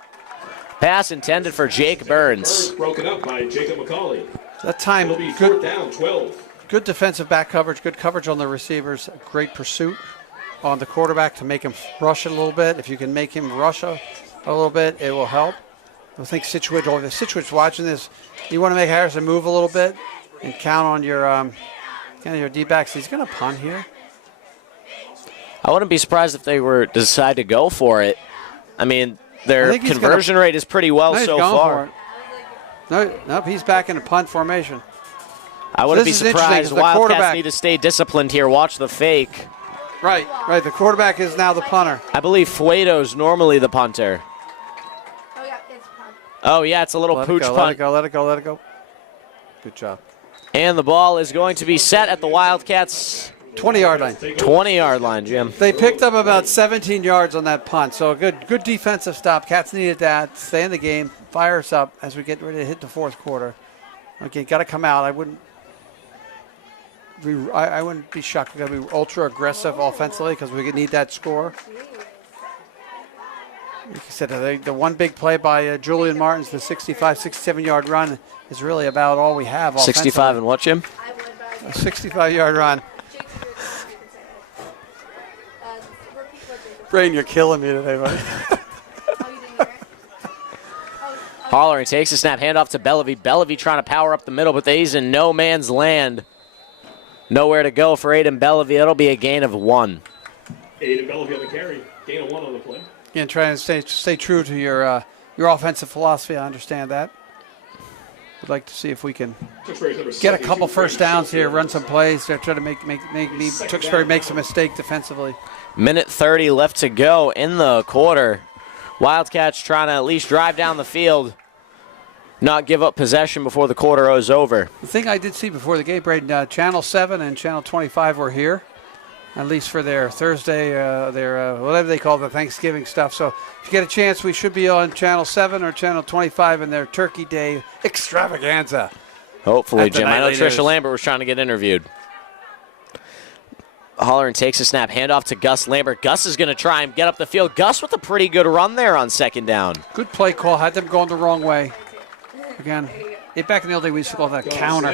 Pass intended for Jake Burns. Broken up by Jacob McCauley. That time, It'll be fourth down, 12. Good defensive back coverage, good coverage on the receivers, great pursuit on the quarterback to make him rush it a little bit. If you can make him rush a little bit, it will help. I think Situate watching this, you want to make Harrison move a little bit and count on your D-backs. He's going to punt here. I wouldn't be surprised if they were to decide to go for it. I mean, their conversion rate is pretty well so far. Nope, he's back in a punt formation. I wouldn't be surprised. Wildcats need to stay disciplined here. Watch the fake. Right. The quarterback is now the punter. I believe Fuedo's normally the punter. Oh, yeah, it's punt. Oh, yeah, it's a little pooch punt. Let it go. Good job. And the ball is going to be set at the Wildcats' 20-yard line. 20-yard line, Jim. They picked up about 17 yards on that punt, so a good defensive stop. Cats needed that. Stay in the game. Fire us up as we get ready to hit the fourth quarter. Okay, got to come out. I wouldn't be shocked. We're going to be ultra aggressive offensively because we need that score. Like I said, the one big play by Julian Martins, the 65, 67-yard run, is really about all we have. 65 and what, Jim? A 65-yard run. Brain, you're killing me today, buddy. Hollering takes a snap, handoff to Bellevue. Bellevue trying to power up the middle, but he's in no man's land. Nowhere to go for Aiden Bellevue. It'll be a gain of 1. Aiden Bellevue on the carry. Gain of 1 on the play. Again, trying to stay true to your offensive philosophy. I understand that. Would like to see if we can get a couple first downs here, run some plays. They're trying to make Tewksbury makes a mistake defensively. Minute 30 left to go in the quarter. Wildcats trying to at least drive down the field, not give up possession before the quarter is over. The thing I did see before the game, Braden, Channel 7 and Channel 25 were here, at least for their Thursday, their whatever they call the Thanksgiving stuff. So if you get a chance, we should be on Channel 7 or Channel 25 in their Turkey Day extravaganza. Hopefully, Jim. I know Tricia Lambert was trying to get interviewed. Hollering takes a snap, handoff to Gus Lambert. Gus is going to try and get up the field. Gus with a pretty good run there on second down. Good play call. Had them going the wrong way. Again, back in the old day, we used to call that counter.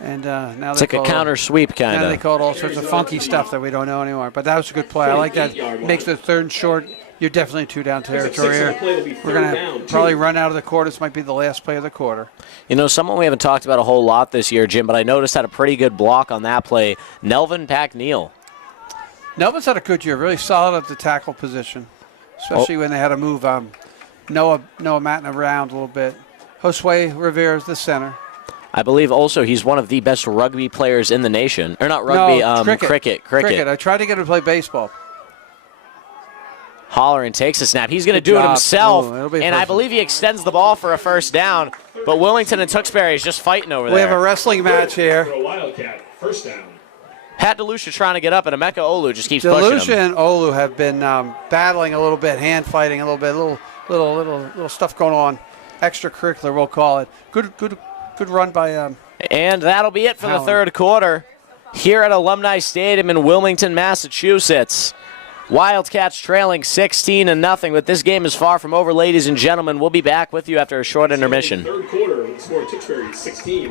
And now it's like a counter sweep kind of. Now they call it all sorts of funky stuff that we don't know anymore. But that was a good play. I like that. Makes the third and short. You're definitely 2 down territory here. We're going to probably run out of the quarter. This might be the last play of the quarter. You know, someone we haven't talked about a whole lot this year, Jim, but I noticed had a pretty good block on that play. Nelvin Packneal. Nelvin's had a good year. Really solid at the tackle position, especially when they had to move Noah Matten around a little bit. Josue Rivera's the center. I believe also he's one of the best rugby players in the nation. Or not rugby, cricket. I tried to get him to play baseball. Hollering takes a snap. He's going to do it himself, and I believe he extends the ball for a first down. But Wilmington and Tewksbury is just fighting over there. We have a wrestling match here. For a Wildcat, first down. Pat DeLucia trying to get up, and Emeka Olu just keeps pushing him. DeLucia and Olu have been battling a little bit, hand fighting a little bit, little stuff going on, extracurricular we'll call it. Good run by. And that'll be it for the third quarter here at Alumni Stadium in Wilmington, Massachusetts. Wildcats trailing 16-0, but this game is far from over, ladies and gentlemen. We'll be back with you after a short intermission. Third quarter, the score Tewksbury 16.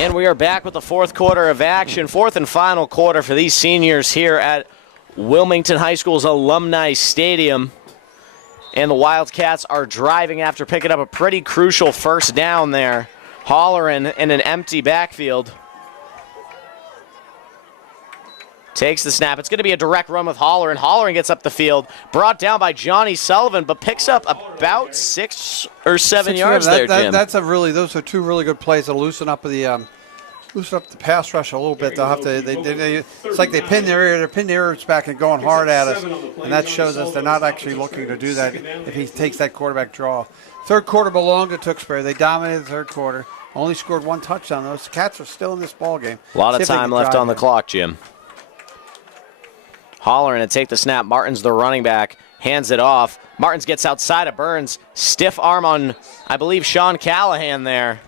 And we are back with the fourth quarter of action, fourth and final quarter for these seniors here at Wilmington High School's Alumni Stadium. And the Wildcats are driving after picking up a pretty crucial first down there. Hollering in an empty backfield. Takes the snap. It's going to be a direct run with Hollering. Hollering gets up the field, brought down by Johnny Sullivan, but picks up about 6 or 7 yards there, Jim. Those are 2 really good plays to loosen up the pass rush a little bit. They'll have to. It's like they pin their ears back and going hard at us, and that shows us they're not actually looking to do that. If he takes that quarterback draw, third quarter belonged to Tewksbury. They dominated the third quarter. Only scored 1 touchdown. Those Cats are still in this ball game. A lot of time left on the clock, Jim. Hollering to take the snap. Martin's the running back. Hands it off. Martins gets outside of Burns. Stiff arm on, I believe, Sean Callahan there.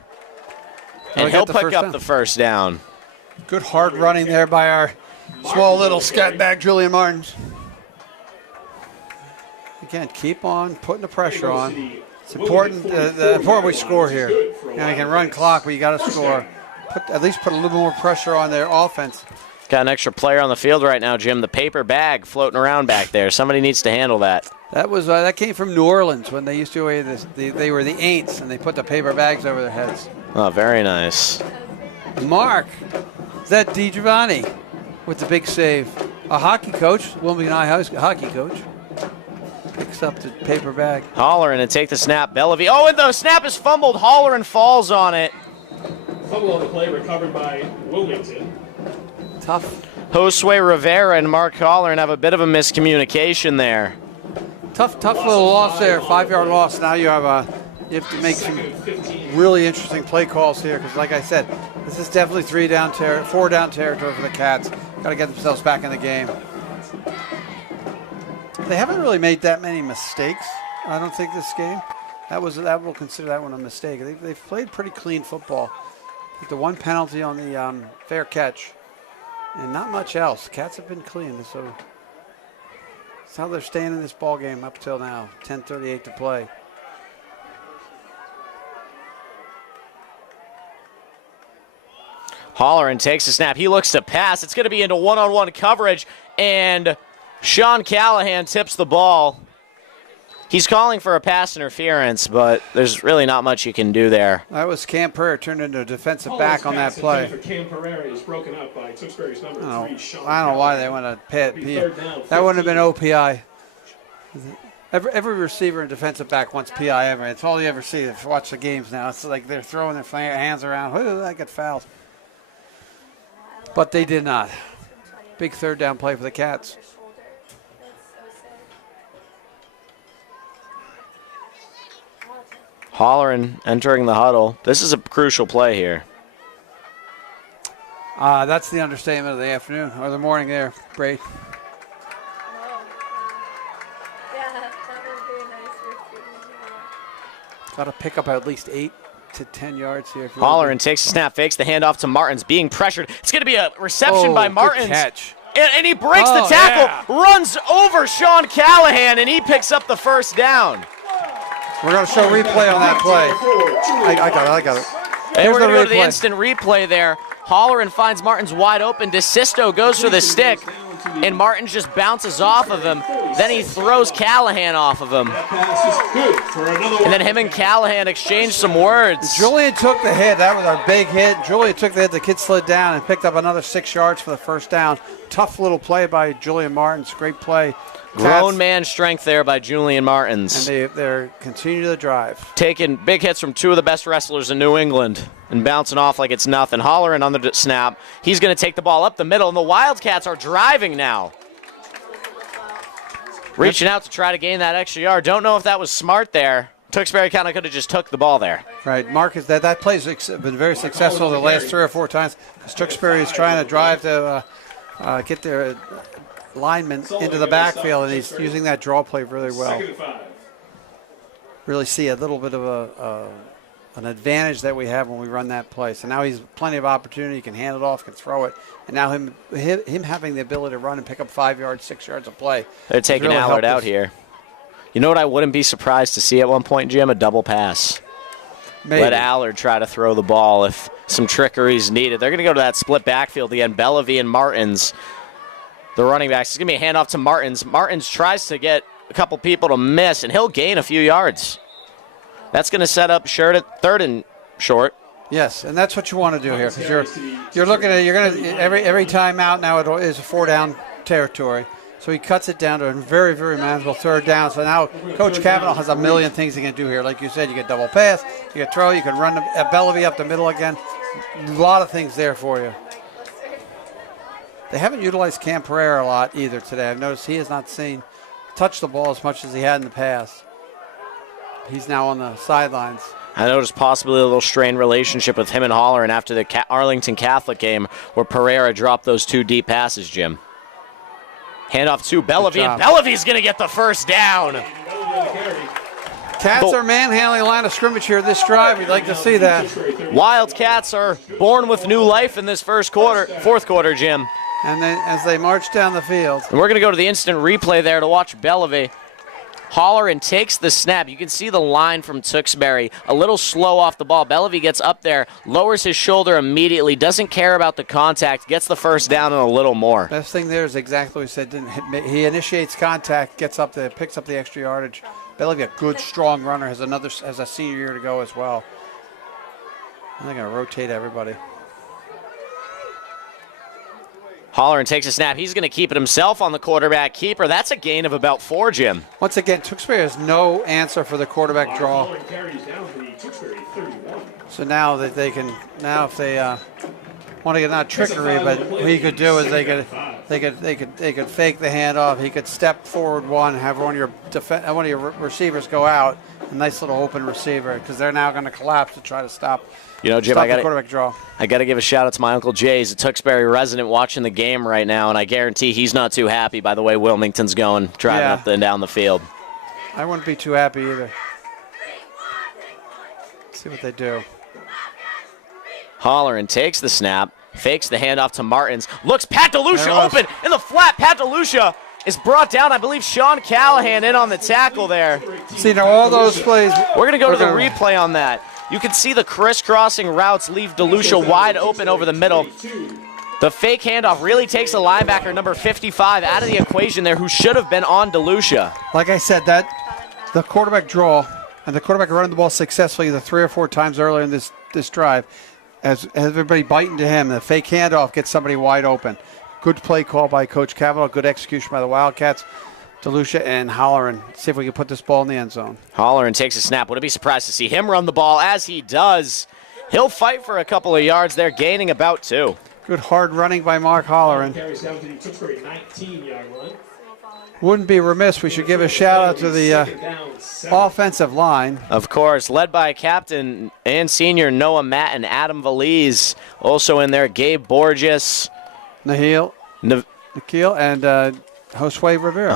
And he'll pick up the first down. Good hard running there by our small little scatback Julian Martins. Again, keep on putting the pressure on. It's important. Important we score here. You can run clock, but you got to score. At least put a little more pressure on their offense. Got an extra player on the field right now, Jim. The paper bag floating around back there. Somebody needs to handle that. That came from New Orleans when they used to wear this. They were the Aints, and they put the paper bags over their heads. Oh, very nice. Mark, is that Giovanni? with the big save. A hockey coach, Wilmington High hockey coach, picks up the paper bag. Holleran to take the snap. Bellevue. Oh, and the snap is fumbled. Holleran falls on it. Fumble on the play recovered by Wilmington. Tough. Josue Rivera and Mark Holleran have a bit of a miscommunication there. Tough little loss there. 5-yard loss. Now you have to make some really interesting play calls here because, like I said, this is definitely 4-down territory for the Cats. Got to get themselves back in the game. They haven't really made that many mistakes, I don't think, this game. We'll consider that one a mistake. They've played pretty clean football. With the one penalty on the fair catch, and not much else. Cats have been clean, so that's how they're staying in this ball game up till now. 10:38 to play. Holleran takes the snap. He looks to pass. It's going to be into one-on-one coverage, and Sean Callahan tips the ball. He's calling for a pass interference, but there's really not much you can do there. That was Cam Pereira turned into a defensive back on that play. For Cam Pereira is broken up by Tewksbury's number 3, Sean I don't know why they went to Pitt. That wouldn't have been OPI. Every receiver and defensive back wants PI ever. It's all you ever see. If you watch the games now, it's like they're throwing their hands around. Ooh, that got fouled. But they did not. Big 3rd-down play for the Cats. Holleran entering the huddle. This is a crucial play here. That's the understatement of the afternoon or the morning there, Braid. Yeah, that would be nice. Got to pick up at least 8 to 10 yards here. Holleran takes the snap, fakes the handoff to Martins, being pressured. It's going to be a reception by Martins. Good catch. And he breaks the tackle, runs over Sean Callahan, and he picks up the first down. We're going to show replay on that play. I got it. And we're going to go to the instant replay there. Holleran finds Martins wide open. DeSisto goes for the stick, and Martins just bounces off of him. Then he throws Callahan off of him. And then him and Callahan exchange some words. Julian took the hit. That was our big hit. Julian took the hit. The kid slid down and picked up another 6 yards for the first down. Tough little play by Julian Martins. Great play. Grown man strength there by Julian Martins. And they're continuing to drive. Taking big hits from 2 of the best wrestlers in New England and bouncing off like it's nothing. Holleran on the snap. He's going to take the ball up the middle, and the Wildcats are driving now. Reaching out to try to gain that extra yard. Don't know if that was smart there. Tewksbury kind of could have just took the ball there. Right, Marcus, that play's been very successful the last 3 or 4 times. Tewksbury is trying to drive to get their lineman into the backfield, and he's using that draw play really well. Really see a little bit of an advantage that we have when we run that play. So now he's plenty of opportunity. He can hand it off, can throw it, and now him having the ability to run and pick up 5 yards, 6 yards of play. They're taking really Allard out here. You know what I wouldn't be surprised to see at one point, Jim? A double pass. Maybe. Let Allard try to throw the ball if some trickery is needed. They're going to go to that split backfield again. Bellevue and Martins, the running backs. It's going to be a handoff to Martins. Martins tries to get a couple people to miss, and he'll gain a few yards. That's going to set up Shirt at 3rd and short. Yes, and that's what you want to do here, because you're looking at every time out now it is a 4-down territory. So he cuts it down to a very, very manageable 3rd down. So now Coach Cavanaugh has a million things he can do here. Like you said, you get double pass, you can throw, you can run Bellevue up the middle again. A lot of things there for you. They haven't utilized Cam Pereira a lot either today. I've noticed he has not touched the ball as much as he had in the past. He's now on the sidelines. I noticed possibly a little strained relationship with him and Holleran after the Arlington Catholic game where Pereira dropped those 2 deep passes, Jim. Handoff to Bellevue, and Bellevue's going to get the first down. Cats are manhandling line of scrimmage here this drive. We'd like to see that. Wildcats are born with new life in this fourth quarter, Jim. And then as they march down the field. And we're going to go to the instant replay there to watch Bellevue. Holleran takes the snap. You can see the line from Tewksbury. A little slow off the ball. Bellevue gets up there, lowers his shoulder immediately, doesn't care about the contact, gets the first down and a little more. Best thing there is exactly what he said. He initiates contact, gets up there, picks up the extra yardage. Bellevue, a good, strong runner, has a senior year to go as well. And they're going to rotate everybody. Holleran takes a snap. He's going to keep it himself on the quarterback keeper. That's a gain of about 4, Jim. Once again, Tewksbury has no answer for the quarterback draw. So now that they can, if they want to get not trickery, but what he could do is they could fake the handoff. He could step forward one, have one of your receivers go out, a nice little open receiver, because they're now going to collapse to try to stop. Jim, the quarterback draw. I got to give a shout out to my Uncle Jay. He's a Tewksbury resident watching the game right now, and I guarantee he's not too happy by the way Wilmington's going, driving up and down the field. I wouldn't be too happy either. Let's see what they do. Holleran takes the snap, fakes the handoff to Martins, looks Pat DeLucia open in the flat. Pat DeLucia is brought down. I believe Sean Callahan in on the tackle there. See, now all those plays. We're going to go to the replay on that. You can see the crisscrossing routes leave DeLucia wide open over the middle. The fake handoff really takes the linebacker, number 55, out of the equation there, who should have been on DeLucia. Like I said, the quarterback draw and the quarterback running the ball successfully either 3 or 4 times earlier in this drive, as everybody biting to him, the fake handoff gets somebody wide open. Good play call by Coach Cavanaugh, good execution by the Wildcats. DeLucia and Holleran. See if we can put this ball in the end zone. Holleran takes a snap. Wouldn't be surprised to see him run the ball as he does. He'll fight for a couple of yards there, gaining about 2. Good hard running by Mark Holleran. Wouldn't be remiss. We should give a shout out to the offensive line. Of course, led by captain and senior Noah Matt and Adam Valise. Also in there, Gabe Borges. Nikhil and Josue Rivera.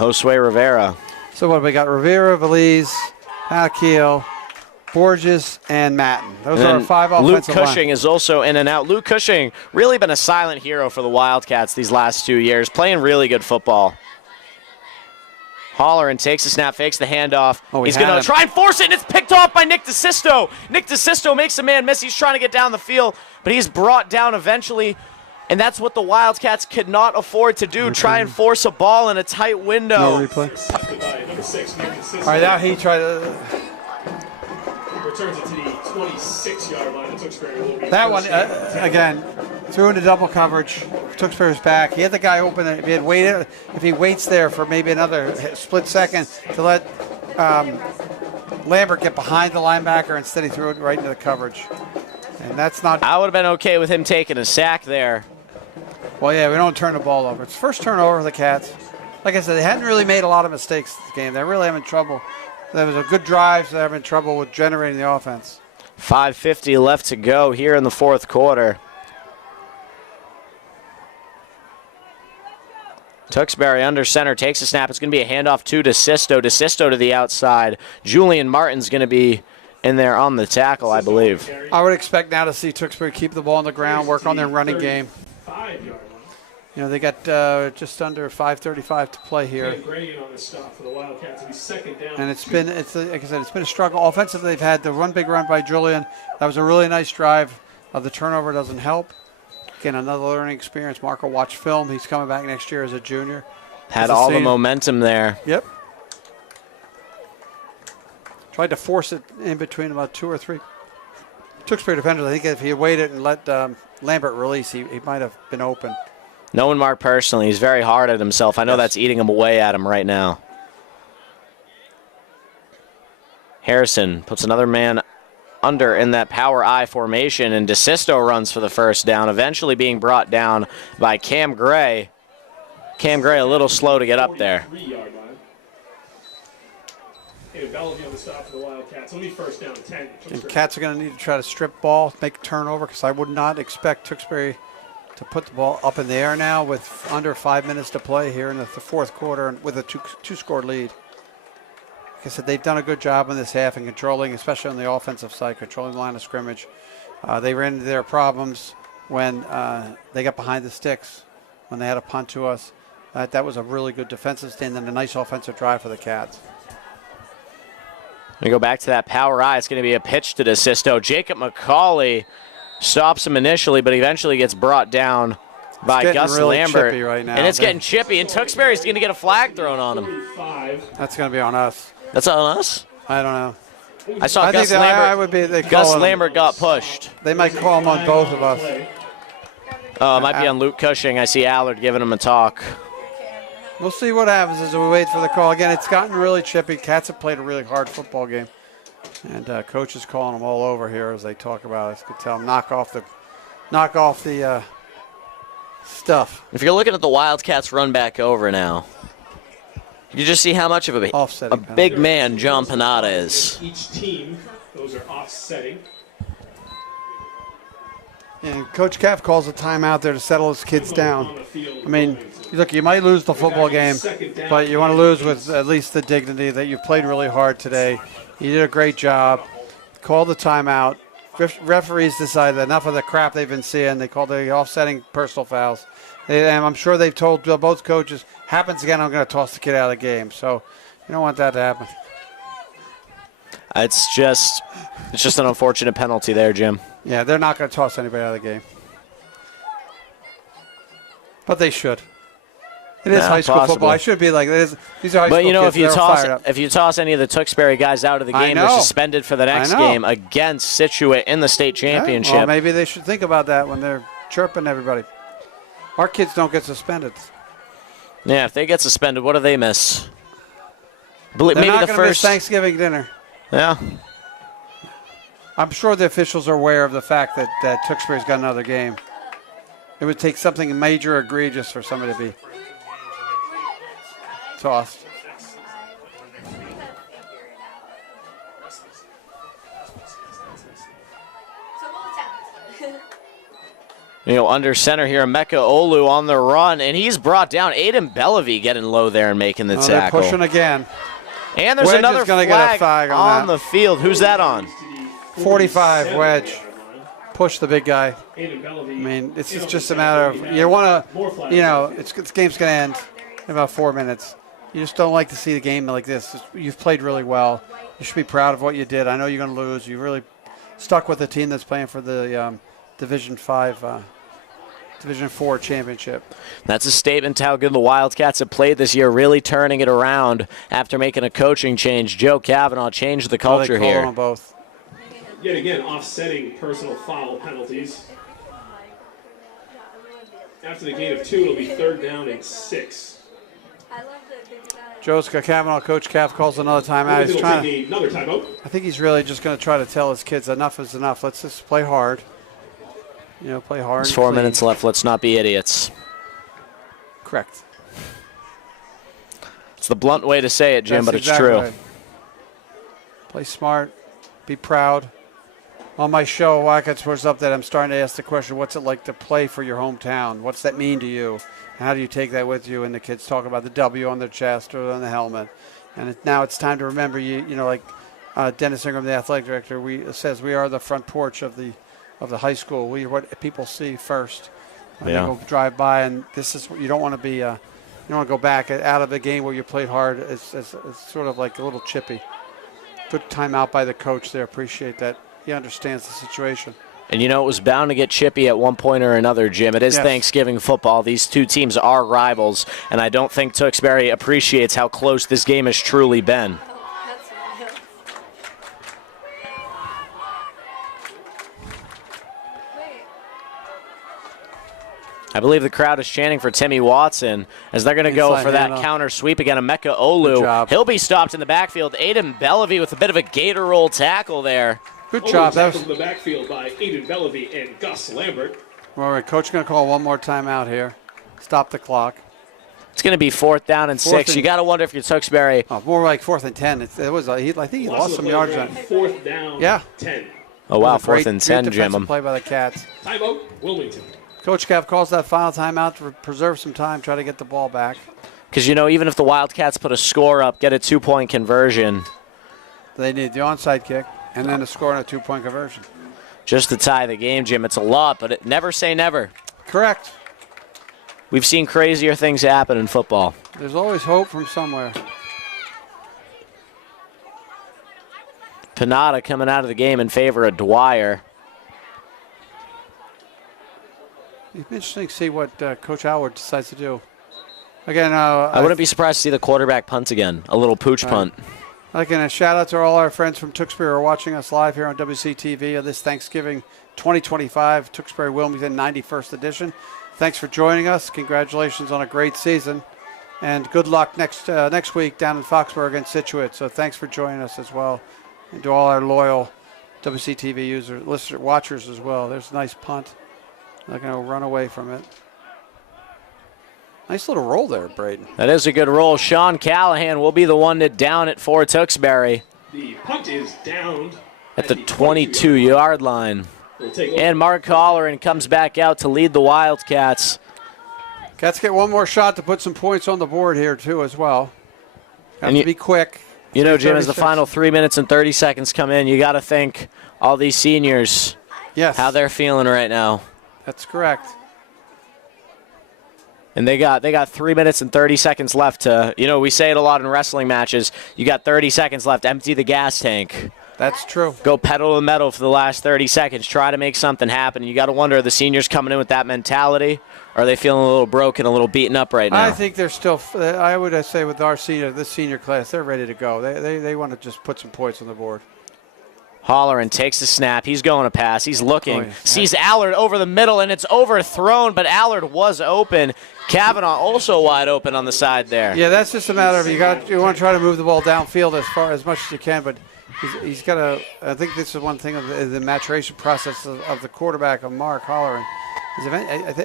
So what we got? Rivera, Valise, Nikhil, Borges, and Matten. Those are our 5 offensive Luke Cushing is also in and out. Luke Cushing really been a silent hero for the Wildcats these last 2 years, playing really good football. Holleran takes the snap, fakes the handoff. He's going to try and force it, and it's picked off by Nick DeSisto. Nick DeSisto makes a man miss. He's trying to get down the field, but he's brought down eventually, and that's what the Wildcats could not afford to do, try and force a ball in a tight window. No replay. All right, now he tried to... Returns it to the 26-yard line. That one, again, threw into double coverage. Tewksbury's back. He had the guy open. If he waits there for maybe another split second to let Lambert get behind the linebacker, instead he threw it right into the coverage. And that's not... I would have been okay with him taking a sack there. Well, yeah, we don't turn the ball over. It's first turnover for the Cats. Like I said, they hadn't really made a lot of mistakes this game. They're really having trouble. There was a good drive, so they're having trouble with generating the offense. 5:50 left to go here in the fourth quarter. Tewksbury under center, takes a snap. It's going to be a handoff to DeSisto. DeSisto to the outside. Julian Martin's going to be in there on the tackle, I believe. I would expect now to see Tewksbury keep the ball on the ground, work on their running game. You know, they got just under 5:35 to play here. And it's like I said, it's been a struggle. Offensively, they've had the big run by Julian. That was a really nice drive. The turnover doesn't help. Again, another learning experience. Marco watched film. He's coming back next year as a junior. Had all the momentum there. Yep. Tried to force it in between about 2 or 3 Tewksbury defenders. I think if he had waited and let Lambert release, he might have been open. Knowing Mark personally, he's very hard at himself. I know that's eating him away at him right now. Harrison puts another man under in that power I formation, and DeSisto runs for the first down, eventually being brought down by Cam Gray. Cam Gray a little slow to get up there. And Cats are going to need to try to strip ball, make a turnover, because I would not expect Tewksbury to put the ball up in the air now with under 5 minutes to play here in the fourth quarter and with a two-score lead. Like I said, they've done a good job in this half in controlling, especially on the offensive side, controlling the line of scrimmage. They ran into their problems when they got behind the sticks, when they had a punt to us. That was a really good defensive stand and a nice offensive drive for the Cats. We go back to that power I. It's going to be a pitch to DeSisto. Jacob McCauley stops him initially, but eventually gets brought down by Gus really Lambert. Chippy right now. And it's getting chippy, and Tewksbury's going to get a flag thrown on him. That's going to be on us. That's on us? I don't know. I saw Gus Lambert. Lambert Gus Lambert got pushed. They might call him on both of us. Oh, it might be on Luke Cushing. I see Allard giving him a talk. We'll see what happens as we wait for the call. Again, it's gotten really chippy. Cats have played a really hard football game. And coach is calling them all over here as they talk about it. You can tell them knock off the stuff. If you're looking at the Wildcats run back over now, you just see how much of a big man John Panada is. Each team, those are offsetting. And Coach Caff calls a timeout there to settle his kids down. I mean, look, you might lose the football game, but you want to lose with at least the dignity that you played really hard today. You did a great job. Call the timeout. Referees decided that enough of the crap they've been seeing. They called the offsetting personal fouls. And I'm sure they've told both coaches, happens again, I'm going to toss the kid out of the game. So you don't want that to happen. It's just an unfortunate penalty there, Jim. Yeah, they're not going to toss anybody out of the game. But they should. It is high school football. I should be like this. These are high school kids. But you know, if you toss any of the Tewksbury guys out of the game, they're suspended for the next game against Scituate in the state championship. Yeah, well, maybe they should think about that when they're chirping everybody. Our kids don't get suspended. Yeah, if they get suspended, what do they miss? They're maybe not the going first to miss Thanksgiving dinner. Yeah. I'm sure the officials are aware of the fact that Tewksbury's got another game. It would take something major egregious for somebody to be tossed. You know, under center here, Mecca Olu on the run, and he's brought down. Aiden Bellevue getting low there and making the tackle. They're pushing again. And there's another flag on the field. Who's that on? 45, Wedge. Push the big guy. I mean, it's just a matter of, you want to, you know, this game's going to end in about 4 minutes. You just don't like to see the game like this. You've played really well. You should be proud of what you did. I know you're going to lose. You really stuck with the team that's playing for the Division 4 championship. That's a statement to how good the Wildcats have played this year, really turning it around after making a coaching change. Joe Kavanaugh changed the culture here. On both. Yet again, offsetting personal foul penalties. After the gain of 2, it'll be 3rd down and 6. Joe Kavanaugh, Coach Caff calls another timeout. He's trying to, another timeout. I think he's really just going to try to tell his kids enough is enough. Let's just play hard. You know, play hard. There's 4 minutes left. Let's not be idiots. Correct. It's the blunt way to say it, Jim, but it's true. Right. Play smart. Be proud. On my show, Wildcat Sports Update, I'm starting to ask the question, what's it like to play for your hometown? What's that mean to you? And how do you take that with you? And the kids talk about the W on their chest or on the helmet. And now it's time to remember, you know, like Dennis Ingram, the athletic director, says we are the front porch of the high school. We are what people see first. They go drive by, and this is what you don't want to be. You don't want to go back out of the game where you played hard. It's sort of like a little chippy. Good timeout by the coach there. Appreciate that. He understands the situation. And, you know, it was bound to get chippy at one point or another, Jim. It is Thanksgiving football. These two teams are rivals, and I don't think Tewksbury appreciates how close this game has truly been. I believe the crowd is chanting for Timmy Watson as they're going to go for that counter sweep again. Mecca Olu. He'll be stopped in the backfield. Aiden Bellevue with a bit of a gator roll tackle there. Good job. That was in the backfield by Aiden Bellevue and Gus Lambert. All right, coach going to call one more timeout here. Stop the clock. It's going to be 4th down and 6. You got to wonder if you're Tewksbury. Oh, more like 4th and 10. I think he lost some yards on it. 4th down. 10. Oh wow, 4th and 10, Jim. Play by the Cats. Timeout, Wilmington. Coach Cav calls that final timeout to preserve some time, try to get the ball back. Because, you know, even if the Wildcats put a score up, get a 2-point conversion. They need the onside kick and then a score and a 2-point conversion. Just to tie the game, Jim. It's a lot, but never say never. Correct. We've seen crazier things happen in football. There's always hope from somewhere. Panada coming out of the game in favor of Dwyer. It'd be interesting to see what Coach Howard decides to do. Again, I wouldn't be surprised to see the quarterback punt again, a little pooch punt. Again, a shout out to all our friends from Tewksbury who are watching us live here on WCTV on this Thanksgiving 2025 Tewksbury Wilmington 91st edition. Thanks for joining us. Congratulations on a great season. And good luck next week down in Foxborough against Situate. So thanks for joining us as well. And to all our loyal WCTV users, listeners, watchers as well. There's a nice punt. They're going to run away from it. Nice little roll there, Braden. That is a good roll. Sean Callahan will be the one to down it for Tewksbury. The punt is downed At the 22-yard line. And Mark Holleran comes back out to lead the Wildcats. Cats get one more shot to put some points on the board here, too, as well. Have to be quick. You know, Jim, as the final 3 minutes and 30 seconds come in, you got to think all these seniors, how they're feeling right now. That's correct. And they got 3 minutes and 30 seconds left to, we say it a lot in wrestling matches, you got 30 seconds left, empty the gas tank. That's true. Go pedal to the metal for the last 30 seconds. Try to make something happen. You got to wonder, are the seniors coming in with that mentality? Or are they feeling a little broken, a little beaten up right now? I think they're still, I would say with our this senior class, they're ready to go. They want to just put some points on the board. Holleran takes the snap. He's going to pass. He's looking. Sees Allard over the middle, and it's overthrown, but Allard was open. Kavanaugh also wide open on the side there. Yeah, that's just a matter of you want to try to move the ball downfield as much as you can, but he's got to. I think this is one thing of the maturation process of the quarterback of Mark Holleran.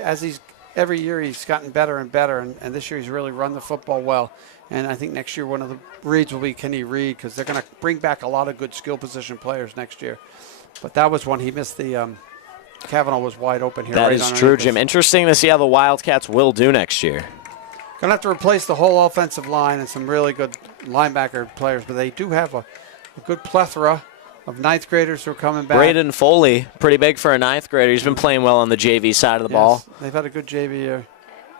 As he's every year he's gotten better and better, and this year he's really run the football well. And I think next year one of the reads will be can he read, because they're going to bring back a lot of good skill position players next year. But that was one he missed the. Kavanaugh was wide open here. That is true, Jim. Interesting to see how the Wildcats will do next year. Going to have to replace the whole offensive line and some really good linebacker players, but they do have a good plethora of ninth graders who are coming back. Braden Foley, pretty big for a ninth grader. He's been playing well on the JV side of the ball. They've had a good JV year.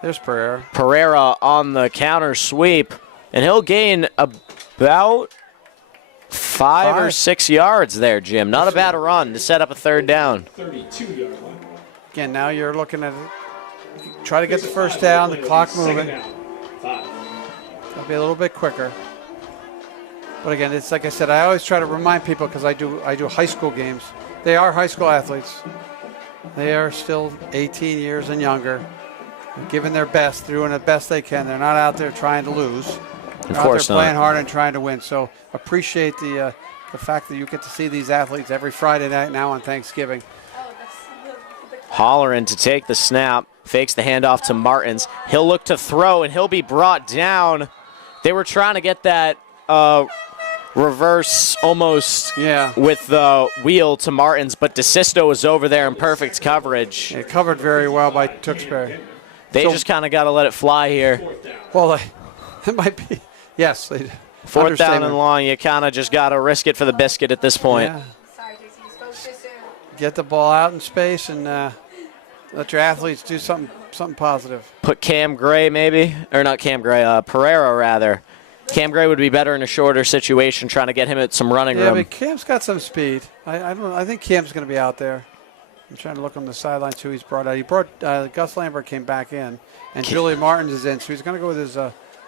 There's Pereira. Pereira on the counter sweep, and he'll gain about 5 or 6 yards there, Jim. Not a bad run to set up a third down. 32-yard line. Again, now you're looking at try to get the first down, the clock moving. Got to be a little bit quicker. But again, it's like I said, I always try to remind people, because I do high school games. They are high school athletes. They are still 18 years and younger, giving their best, doing the best they can. They're not out there trying to lose. Of course they're playing hard and trying to win. So appreciate the fact that you get to see these athletes every Friday night now on Thanksgiving. Holleran to take the snap, fakes the handoff to Martins. He'll look to throw, and he'll be brought down. They were trying to get that reverse almost with the wheel to Martins, but DeSisto was over there in perfect coverage. It covered very well by Tewksbury. They just kind of got to let it fly here. Well, it might be. Yes. Fourth down and long, you kind of just got to risk it for the biscuit at this point. Yeah. Get the ball out in space and let your athletes do something positive. Put Cam Gray maybe, or not Cam Gray, Pereira rather. Cam Gray would be better in a shorter situation, trying to get him at some running room. Yeah, but Cam's got some speed. I think Cam's going to be out there. I'm trying to look on the sidelines who he's brought out. He brought Gus Lambert came back in, and Julian Martins is in, so he's going to go with his.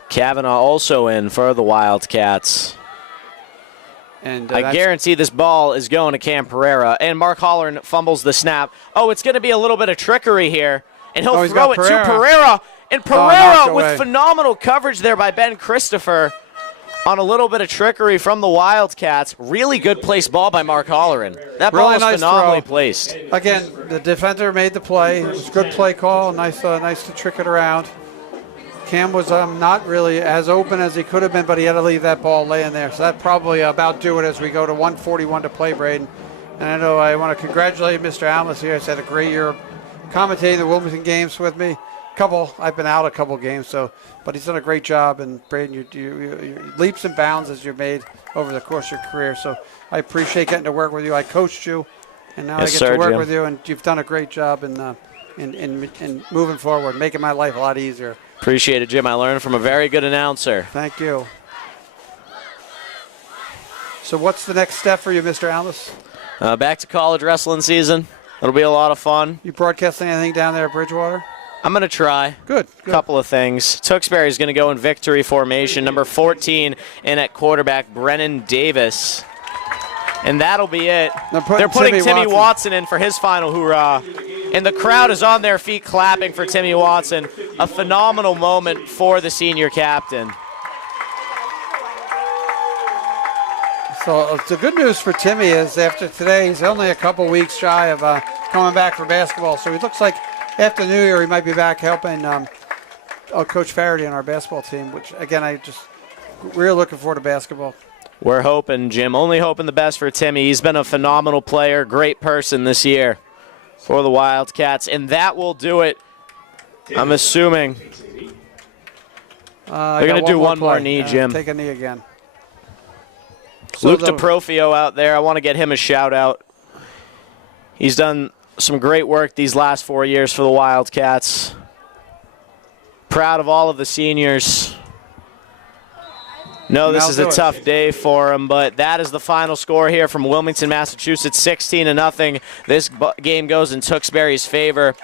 Kavanaugh also in for the Wildcats. And I guarantee this ball is going to Cam Pereira. And Mark Holleran fumbles the snap. Oh, it's going to be a little bit of trickery here. And he'll throw it to Pereira. And Pereira with phenomenal coverage there by Ben Christopher on a little bit of trickery from the Wildcats. Really good placed ball by Mark Holleran. That ball was phenomenally placed. Again, the defender made the play. It was a good play call. Nice to trick it around. Cam was not really as open as he could have been, but he had to leave that ball laying there. So that probably about do it as we go to 1:41 to play, Braden. And I know I want to congratulate Mr. Almus here. He's had a great year commentating the Wilmington games with me. I've been out a couple games, but he's done a great job. And Braden, you leaps and bounds as you've made over the course of your career. So I appreciate getting to work with you. I coached you, and now I get to work with you, and you've done a great job in moving forward, making my life a lot easier. Appreciate it, Jim. I learned from a very good announcer. Thank you. So what's the next step for you, Mr. Alice? Back to college wrestling season. It'll be a lot of fun. You broadcasting anything down there at Bridgewater? I'm going to try. Good. Couple of things. Tewksbury is going to go in victory formation. Number 14 in at quarterback, Brennan Davis. And that'll be it. They're putting Timmy Watson in for his final hoorah. And the crowd is on their feet clapping for Timmy Watson. A phenomenal moment for the senior captain. So the good news for Timmy is after today, he's only a couple weeks shy of coming back for basketball. So it looks like after New Year, he might be back helping Coach Faraday on our basketball team, which, again, we're looking forward to basketball. We're hoping, Jim, only hoping the best for Timmy. He's been a phenomenal player, great person this year for the Wildcats. And that will do it, I'm assuming. They're going to do one more knee, Jim. Take a knee again. Luke DeProfio out there, I want to get him a shout-out. He's done some great work these last 4 years for the Wildcats. Proud of all of the seniors. No, this is a tough day for him, but that is the final score here from Wilmington, Massachusetts, 16-0. This game goes in Tewksbury's favor.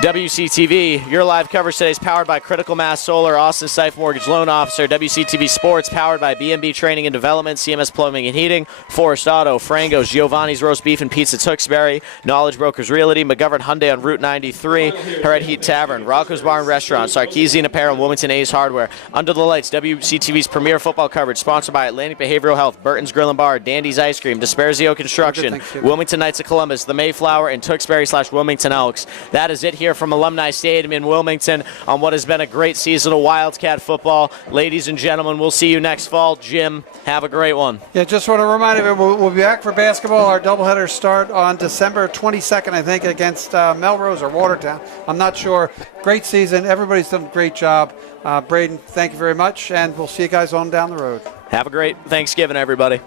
WCTV, your live coverage today is powered by Critical Mass Solar, Austin Styffe Mortgage Loan Officer. WCTV Sports powered by B&B Training and Development, CMS Plumbing and Heating, Forrest Auto, Frangos, Giovanni's Roast Beef and Pizza Tewksbury, Knowledge Brokers Realty, McGovern Hyundai on Route 93, Red Heat Tavern, Rocco's Bar and Restaurant, Sarkisian Apparel, Wilmington A's Hardware. Under the Lights, WCTV's premier football coverage, sponsored by Atlantic Behavioral Health, Burton's Grill and Bar, Dandy's Ice Cream, Dispersio Construction, Wilmington Knights of Columbus, the Mayflower, and Tewksbury/Wilmington Elks. That is it here from Alumni Stadium in Wilmington on what has been a great season of Wildcat football. Ladies and gentlemen, we'll see you next fall. Jim, have a great one. Yeah, just want to remind everyone, we'll be back for basketball. Our doubleheaders start on December 22nd, I think, against Melrose or Watertown. I'm not sure. Great season. Everybody's done a great job. Braden, thank you very much, and we'll see you guys on down the road. Have a great Thanksgiving, everybody.